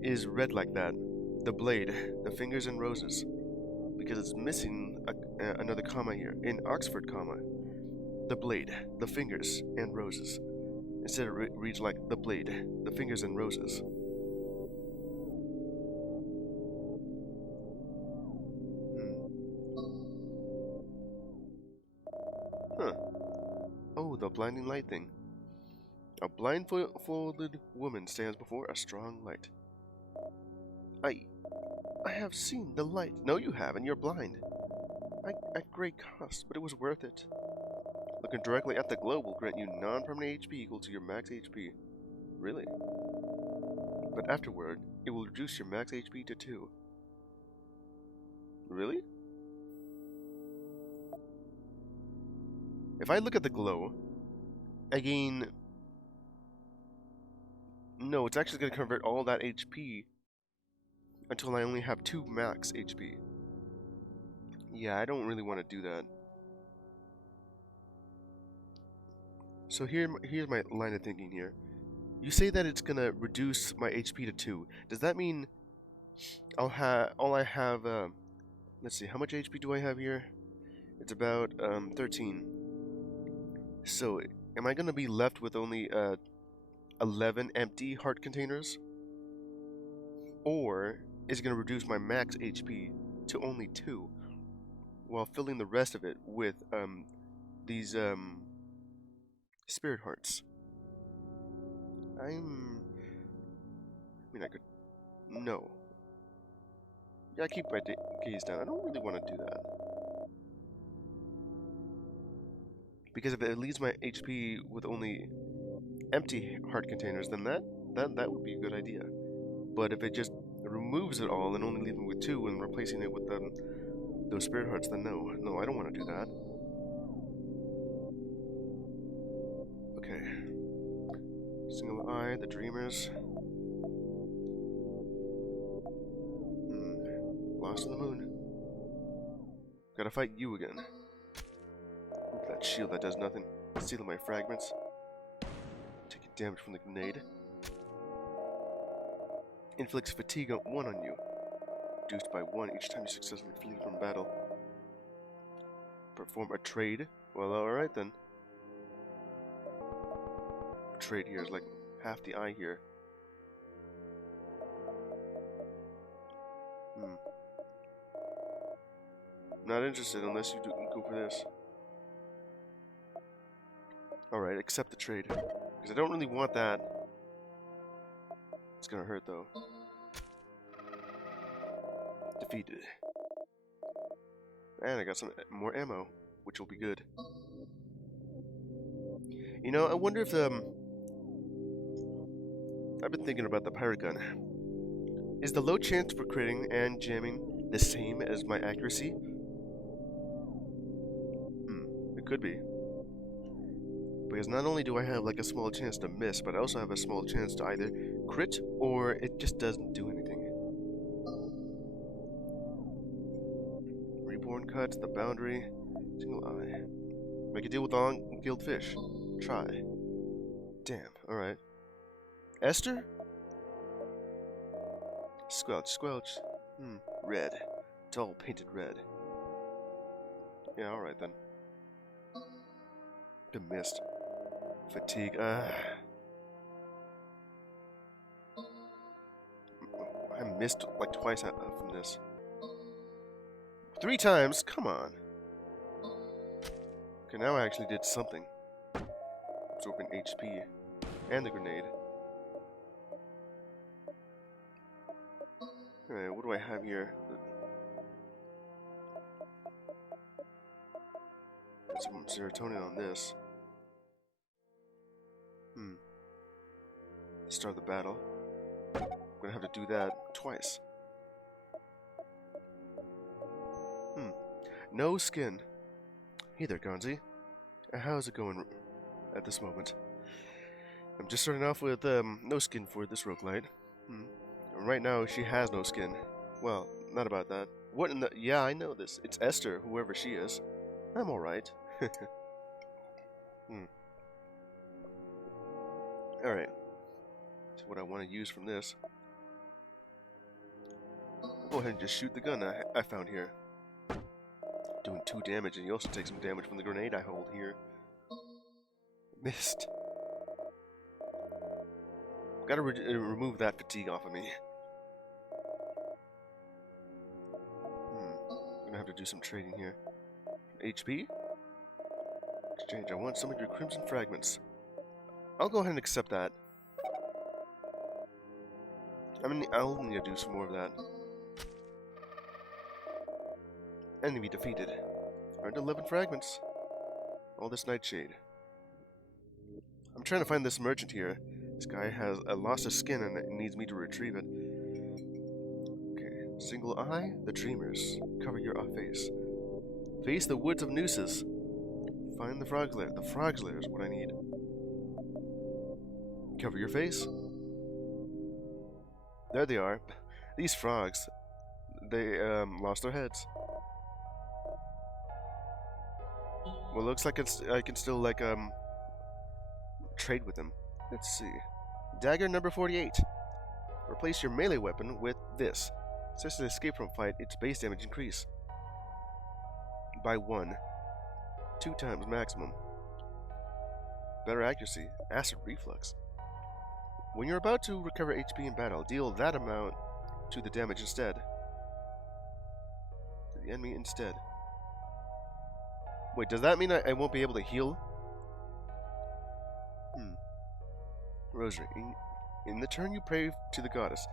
is read like that. The blade, the fingers and roses. Because it's missing another comma here. In Oxford comma. The blade, the fingers and roses. Instead it reads like the blade, the fingers and roses. Huh. Oh, the blinding light thing. A blindfolded woman stands before a strong light. I have seen the light. No, you haven't. You're blind. At great cost, but it was worth it. Looking directly at the globe will grant you non-permanent HP equal to your max HP. Really? But afterward, it will reduce your max HP to 2. Really? If I look at the glow, I gain... No, it's actually going to convert all that HP until I only have 2 max HP. Yeah, I don't really want to do that. So here's my line of thinking here. You say that it's gonna reduce my HP to 2. Does that mean all I have? Let's see, how much HP do I have here? It's about 13. So am I gonna be left with only 11 empty heart containers, or is it gonna reduce my max HP to only 2, while filling the rest of it with these spirit hearts? I mean, I could... No. Yeah, I keep my gaze down. I don't really want to do that. Because if it leaves my HP with only empty heart containers, then that would be a good idea. But if it just removes it all and only leaving me with 2 and replacing it with those spirit hearts, then no. No, I don't want to do that. Okay. Single Eye, the Dreamers. Lost in the Moon. Gotta fight you again. Ooh, that shield that does nothing. Stealing my fragments. Taking damage from the grenade. Inflicts fatigue 1 on you. Reduced by 1 each time you successfully flee from battle. Perform a trade. Well, alright then. Trade here is like half the eye here. Not interested unless you go for this. Alright, accept the trade. Because I don't really want that. It's gonna hurt though. Defeated. And I got some more ammo, which will be good. You know, I wonder if I've been thinking about the pirate gun. Is the low chance for critting and jamming the same as my accuracy? It could be. Because not only do I have like a small chance to miss, but I also have a small chance to either crit or it just doesn't do anything. Reborn cut, the boundary, single eye. Make a deal with all guild fish. Try. Damn, alright. Esther? Squelch, squelch. Red. It's all painted red. Yeah, alright then. The mist. Fatigue. I missed like twice from this. 3 times? Come on. Okay, now I actually did something. Absorbing HP. And the grenade. Alright, what do I have here? Got some serotonin on this. Start the battle. I'm gonna have to do that twice. No skin. Hey there, Gonzi. How's it going at this moment? I'm just starting off with no skin for this roguelite. Right now, she has no skin. Well, not about that. What in the... Yeah, I know this. It's Esther, whoever she is. I'm alright. Alright. So what I want to use from this. I'll go ahead and just shoot the gun I found here. Doing 2 damage, and you also take some damage from the grenade I hold here. Missed. Gotta remove that fatigue off of me. Gonna have to do some trading here. HP? Exchange, I want some of your crimson fragments. I'll go ahead and accept that. I'll need to do some more of that. Enemy defeated. Earned 11 fragments. All this nightshade. I'm trying to find this merchant here. This guy has lost his skin and it needs me to retrieve it. Okay. Single eye, the dreamers. Cover your face. Face the woods of nooses. Find the frog's lair. The frog's lair is what I need. Cover your face. There they are. These frogs. They lost their heads. Well, looks like I can still like trade with them. Let's see. Dagger number 48. Replace your melee weapon with this. Since to escape from fight, its base damage increase by 1. 2 times maximum. Better accuracy. Acid reflux. When you're about to recover HP in battle, deal that amount to the damage instead. To the enemy instead. Wait, does that mean I won't be able to heal? Rosary. In the turn you pray to the goddess,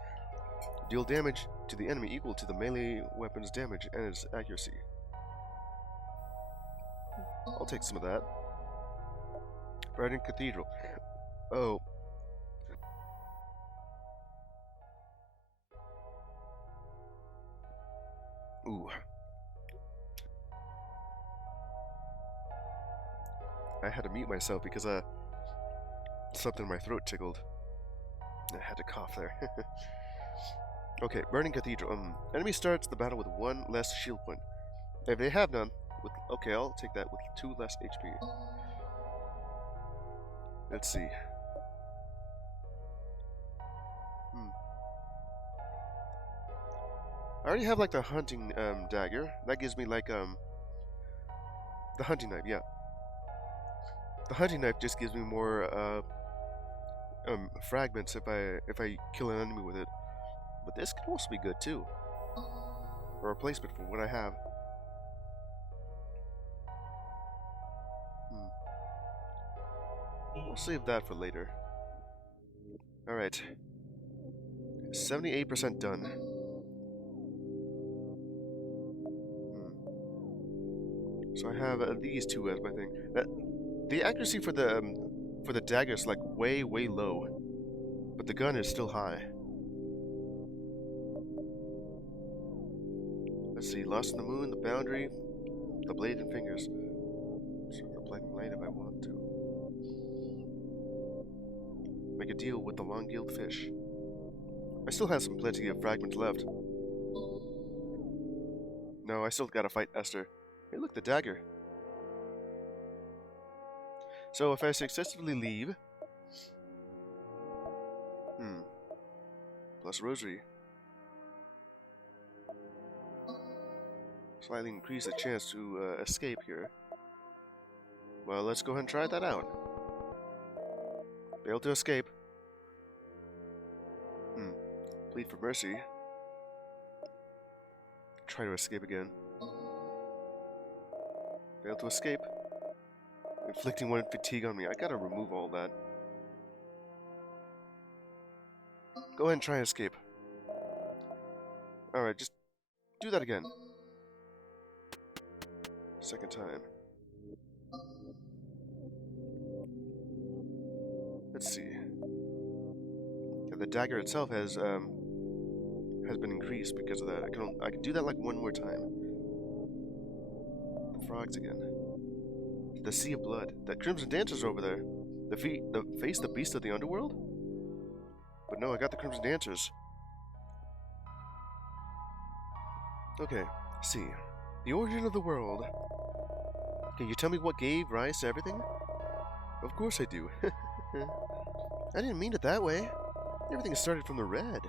deal damage to the enemy equal to the melee weapon's damage and its accuracy. I'll take some of that. Brighton Cathedral. Oh. Ooh. I had to mute myself because something in my throat tickled. I had to cough there. Okay, Burning Cathedral. Enemy starts the battle with 1 less shield point. If they have none, okay, I'll take that with 2 less HP. Let's see. I already have like the hunting dagger. That gives me like the hunting knife, yeah. The hunting knife just gives me more fragments if I kill an enemy with it. But this could also be good too. A replacement for what I have. We'll save that for later. Alright. 78% done. So I have these 2 as my thing. The accuracy for the dagger is like way low, but the gun is still high. Let's see, Lost in the Moon, the Boundary, the Blade and Fingers. So the Blinding Light if I want to. Make a deal with the long-gilled fish. I still have plenty of fragments left. No, I still gotta fight Esther. Hey, look, the dagger. So if I successfully leave... Plus Rosary. Slightly increase the chance to escape here. Well, let's go ahead and try that out. Be able to escape. Plead for mercy. Try to escape again. Fail to escape. Inflicting 1 fatigue on me. I gotta remove all that. Go ahead and try and escape. Alright, just do that again. Second time. Let's see. Yeah, the dagger itself has been increased because of that. I can do that like 1 more time. frogs again. The sea of blood. That crimson dancer's over there. The beast of the underworld? But no, I got the crimson dancers. Okay, see. The origin of the world. Can you tell me what gave rise to everything? Of course I do. I didn't mean it that way. Everything started from the red.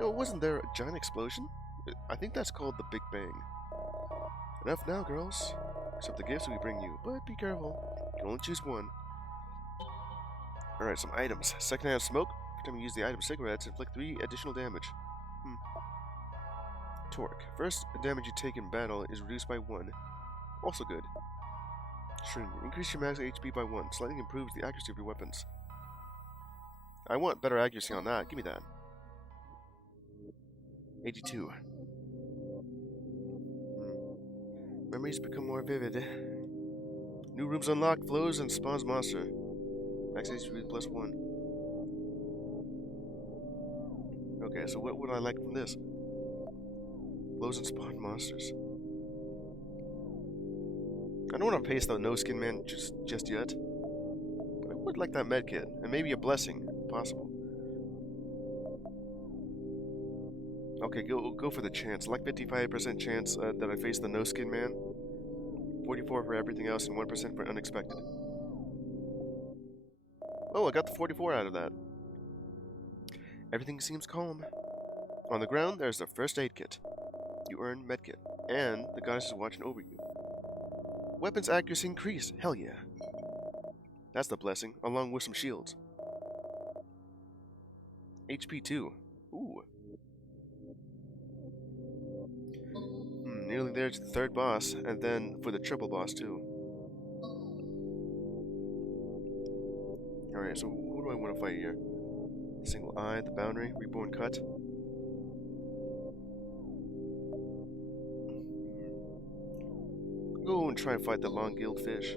No, wasn't there a giant explosion? I think that's called the Big Bang. Enough now, girls. Accept the gifts we bring you, but be careful. You can only choose one. Alright, some items. Secondhand smoke. Every time you use the item cigarettes, inflict 3 additional damage. Torque. First damage you take in battle is reduced by 1. Also good. Shrink. Increase your max HP by 1. Slightly improves the accuracy of your weapons. I want better accuracy on that. Give me that. 82. Memories become more vivid. New rooms unlocked. Flows and spawns monster. Max HP plus 1. Okay, so what would I like from this? Flows and spawn monsters. I don't want to paste the no skin man just yet. But I would like that medkit. And maybe a blessing, if possible. Okay, go for the chance. Like 55% chance that I face the no skin man. 44 for everything else and 1% for unexpected. Oh, I got the 44 out of that. Everything seems calm. On the ground, there's the first aid kit. You earn medkit, and the goddess is watching over you. Weapons accuracy increased. Hell yeah. That's the blessing, along with some shields. HP 2. Ooh. Nearly there to the third boss, and then for the triple boss too. Alright, so who do I want to fight here? Single Eye, the Boundary, Reborn Cut. Go and try and fight the long-gilled fish.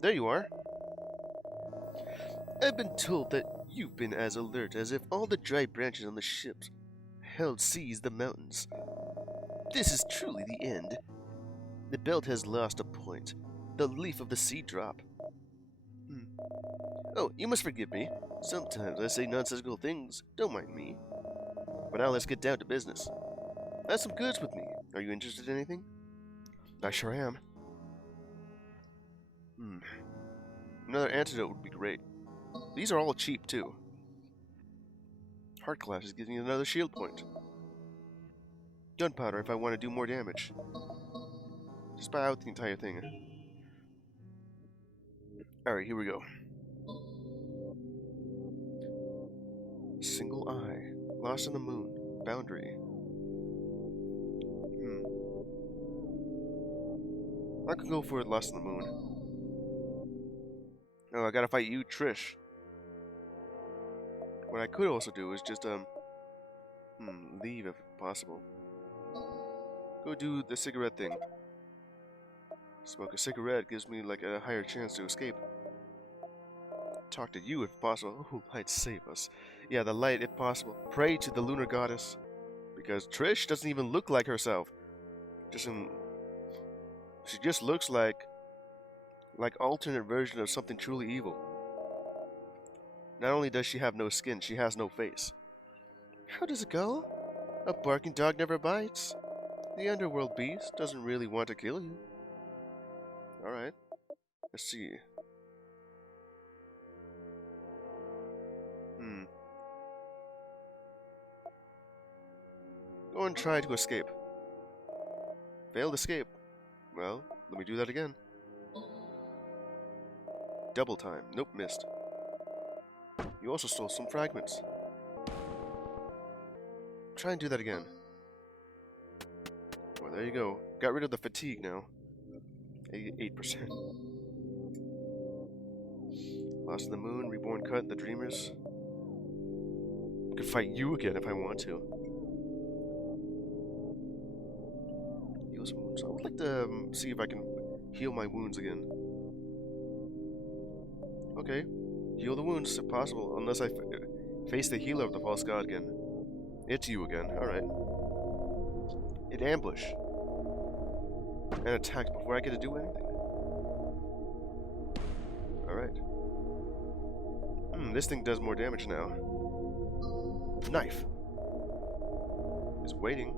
There you are. I've been told that you've been as alert as if all the dry branches on the ships held seas the mountains. This is truly the end. The belt has lost a point. The leaf of the sea drop. Oh, you must forgive me. Sometimes I say nonsensical things. Don't mind me. But now let's get down to business. I have some goods with me. Are you interested in anything? I sure am. Another antidote would be great. These are all cheap, too. Heart Clash is giving you another shield point. Gunpowder if I want to do more damage. Just buy out the entire thing. Alright, here we go. Single Eye. Lost in the Moon. Boundary. I could go for Lost in the Moon. Oh, I gotta fight you, Trish. What I could also do is just, leave if possible. Go do the cigarette thing. Smoke a cigarette gives me, like, a higher chance to escape. Talk to you if possible. Oh, light save us. Yeah, the light if possible. Pray to the lunar goddess. Because Trish doesn't even look like herself. She just looks like alternate version of something truly evil. Not only does she have no skin, she has no face. How does it go? A barking dog never bites. The underworld beast doesn't really want to kill you. Alright. Let's see. Go and try to escape. Failed escape. Well, let me do that again. Double time. Nope, missed. You also stole some fragments. Try and do that again. Well, there you go. Got rid of the fatigue now. 8%. Lost in the Moon, Reborn Cut, the Dreamers. I could fight you again if I want to. Heal some wounds. I would like to see if I can heal my wounds again. Okay. Heal the wounds if possible, unless I face the healer of the false god again. It's you again. Alright. Hit ambush. and attacks before I get to do anything. Alright. This thing does more damage now. Knife. Is waiting.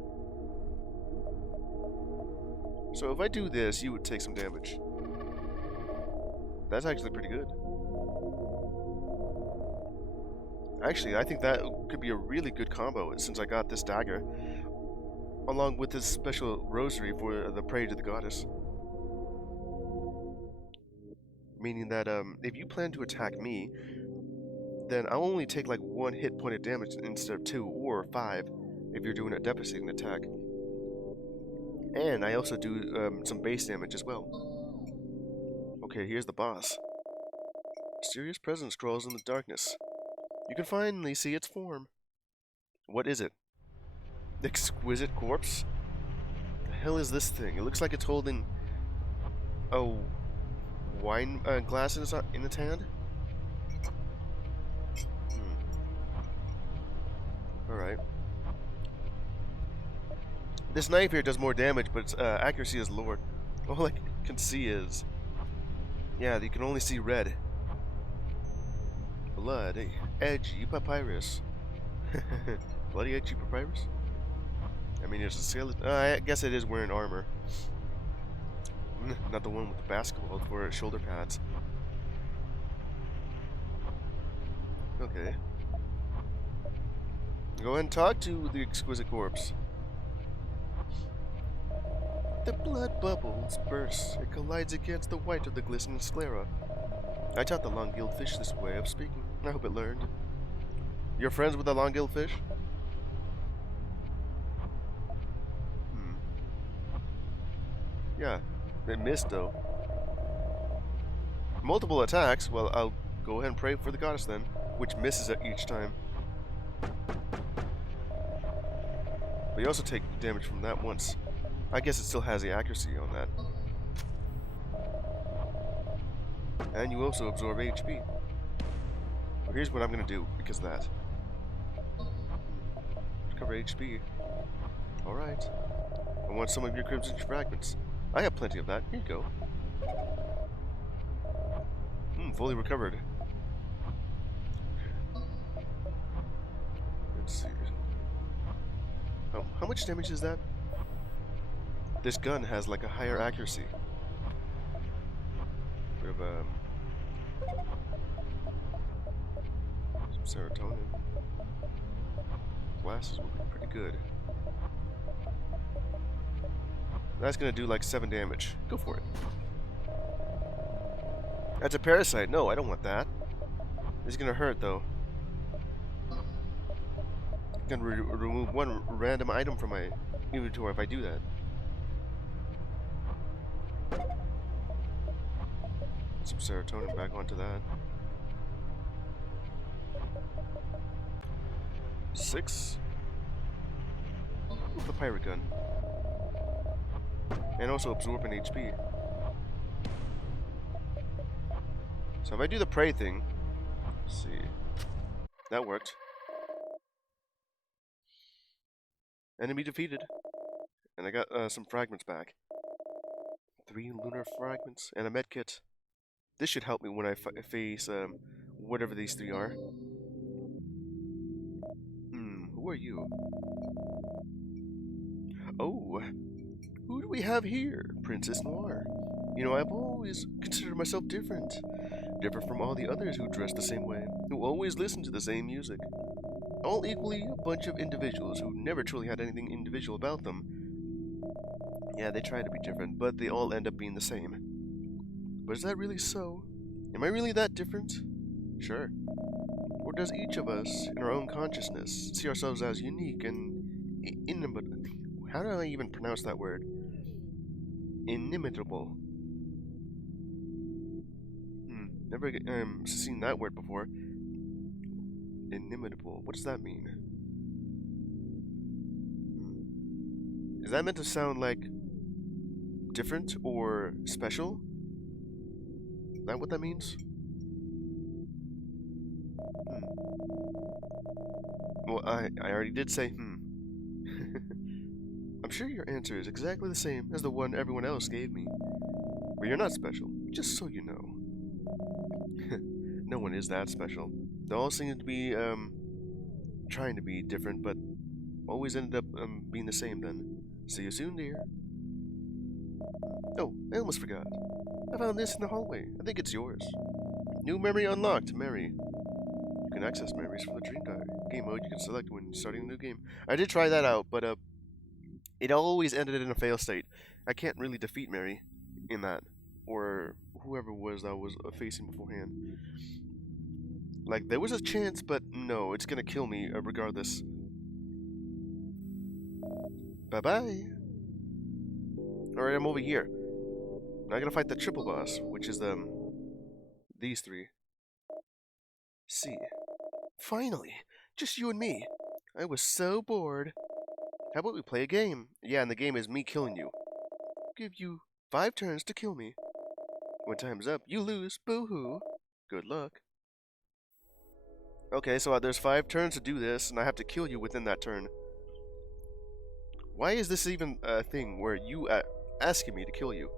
So if I do this, you would take some damage. That's actually pretty good. Actually, I think that could be a really good combo since I got this dagger, along with this special rosary for the prayer to the goddess. Meaning that if you plan to attack me, then I'll only take like 1 hit point of damage instead of 2 or 5 if you're doing a devastating attack. And I also do some base damage as well. Okay, here's the boss. Mysterious presence crawls in the darkness. You can finally see its form. What is it? Exquisite corpse? The hell is this thing? It looks like it's holding a wine glass in its hand. Alright. This knife here does more damage, but its accuracy is lower. All I can see is... yeah, you can only see red. Blood, edgy papyrus. Bloody edgy papyrus? I mean, it's a skeleton. I guess it is wearing armor. Not the one with the basketball for shoulder pads. Okay. Go ahead and talk to the exquisite corpse. The blood bubbles, bursts, it collides against the white of the glistening sclera. I taught the long-gilled fish this way of speaking. I hope it learned. You're friends with the long-gilled fish? Yeah, it missed though. Multiple attacks? Well, I'll go ahead and pray for the goddess then, which misses it each time. But you also take damage from that once. I guess it still has the accuracy on that. And you also absorb HP. Well, here's what I'm going to do because of that. Recover HP. Alright. I want some of your crimson fragments. I have plenty of that. Here you go. Fully recovered. Let's see. How much damage is that? This gun has like a higher accuracy. Bit of some serotonin. Glasses will be pretty good. That's gonna do like 7 damage. Go for it. That's a parasite. No, I don't want that. It's gonna hurt though. I can remove 1 random item from my inventory if I do that. Some serotonin back onto that. 6. The pirate gun. And also absorbing HP. So if I do the prey thing, let's see. That worked. Enemy defeated. And I got some fragments back. 3 lunar fragments and a med kit. This should help me when I face whatever these 3 are. Who are you? Oh, who do we have here? Princess Noir. You know, I've always considered myself different. Different from all the others who dress the same way, who always listen to the same music. All equally a bunch of individuals who never truly had anything individual about them. Yeah, they try to be different, but they all end up being the same. But is that really so? Am I really that different? Sure. Or does each of us, in our own consciousness, see ourselves as unique and inimitable? How do I even pronounce that word? Inimitable. Never seen that word before. Inimitable. What does that mean? Is that meant to sound like different or special? Is that what that means? Well, I already did say I'm sure your answer is exactly the same as the one everyone else gave me. But you're not special, just so you know. No one is that special. They all seem to be, trying to be different, but always ended up, being the same then. See you soon, dear. Oh, I almost forgot. I found this in the hallway. I think it's yours. New memory unlocked, Mary. You can access memories from the dream diary. Game mode you can select when starting a new game. I did try that out, but it always ended in a fail state. I can't really defeat Mary in that, or whoever it was that I was facing beforehand. Like, there was a chance, but no, it's gonna kill me regardless. Bye-bye. Alright, I'm over here. Now I gotta fight the triple boss, which is, these three. See. Finally! Just you and me. I was so bored. How about we play a game? Yeah, and the game is me killing you. Give you 5 turns to kill me. When time's up, you lose. Boo-hoo. Good luck. Okay, so there's 5 turns to do this, and I have to kill you within that turn. Why is this even a thing where you asking me to kill you?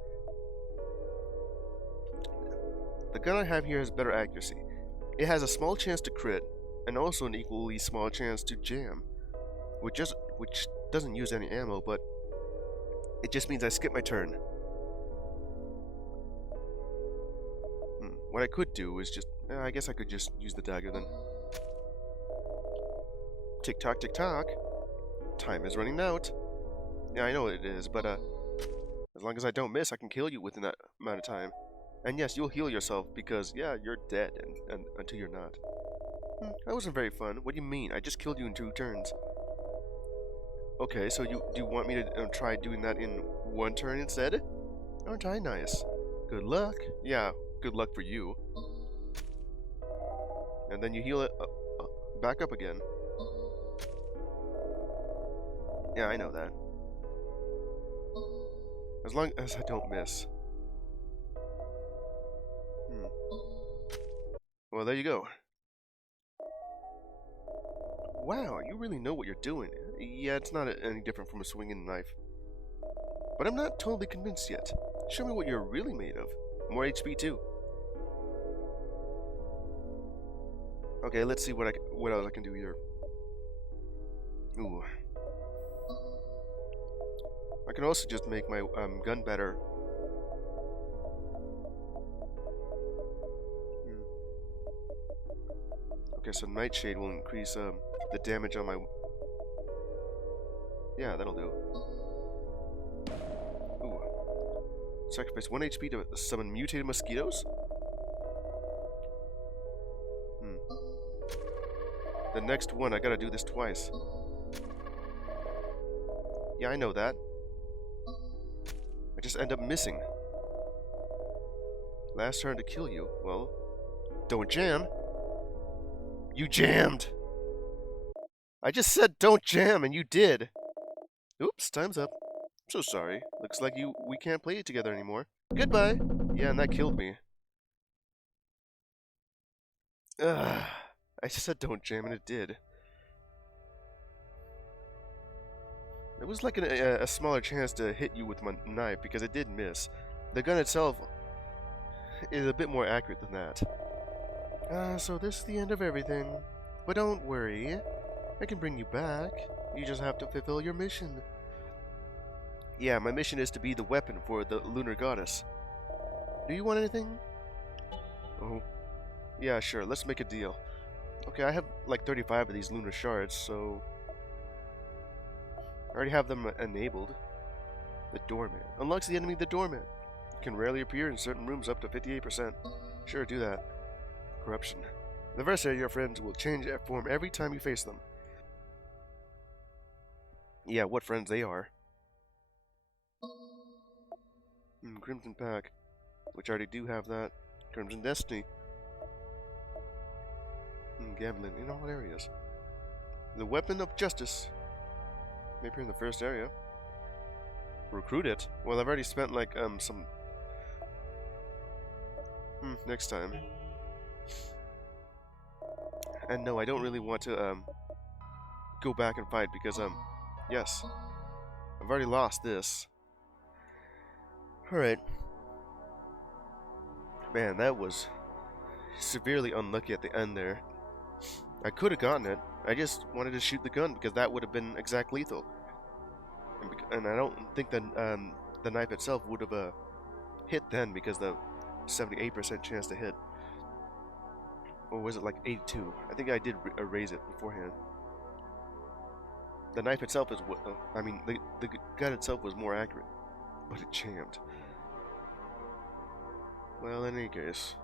The gun I have here has better accuracy. It has a small chance to crit, and also an equally small chance to jam, which doesn't use any ammo, but it just means I skip my turn. What I could do is just, I guess I could just use the dagger then. Tick tock, tick tock. Time is running out. Yeah, I know it is, but as long as I don't miss, I can kill you within that amount of time. And yes, you'll heal yourself because, yeah, you're dead and until you're not. That wasn't very fun. What do you mean? I just killed you in 2 turns. Okay, so do you want me to try doing that in 1 turn instead? Aren't I nice? Good luck. Yeah, good luck for you. And then you heal it back up again. Yeah, I know that. As long as I don't miss. Well, there you go. Wow, you really know what you're doing. Yeah, it's not any different from a swinging knife. But I'm not totally convinced yet. Show me what you're really made of. More HP too. Okay, let's see what else I can do here. Ooh. I can also just make my gun better. Okay, so Nightshade will increase the damage on my... Yeah, that'll do. Ooh. Sacrifice 1 HP to summon mutated mosquitoes? The next one, I gotta do this twice. Yeah, I know that. I just end up missing. Last turn to kill you. Well, don't jam. You jammed! I just said don't jam, and you did. Oops, time's up. I'm so sorry. Looks like we can't play it together anymore. Goodbye! Yeah, and that killed me. Ugh. I just said don't jam, and it did. It was like a smaller chance to hit you with my knife, because it did miss. The gun itself is a bit more accurate than that. So this is the end of everything. But don't worry. I can bring you back. You just have to fulfill your mission. Yeah, my mission is to be the weapon for the lunar goddess. Do you want anything? Oh. Yeah, sure. Let's make a deal. Okay, I have like 35 of these lunar shards, so... I already have them enabled. The doorman. Unlocks the enemy the doorman. Can rarely appear in certain rooms up to 58%. Sure, do that. Corruption. The adversary of your friends will change form every time you face them. Yeah, what friends they are. Crimson Pack. Which I already do have that. Crimson Destiny. Gambling in all areas. The Weapon of Justice. May appear in the first area. Recruit it? Well, I've already spent like, some... next time. And no, I don't really want to, go back and fight because, yes. I've already lost this. Alright. Man, that was severely unlucky at the end there. I could have gotten it. I just wanted to shoot the gun because that would have been exact lethal. And I don't think that the knife itself would have hit then because the 78% chance to hit. Or was it like 82? I think I did erase it beforehand. The knife itself is, I mean, the gun itself was more accurate, but it jammed. Well, in any case,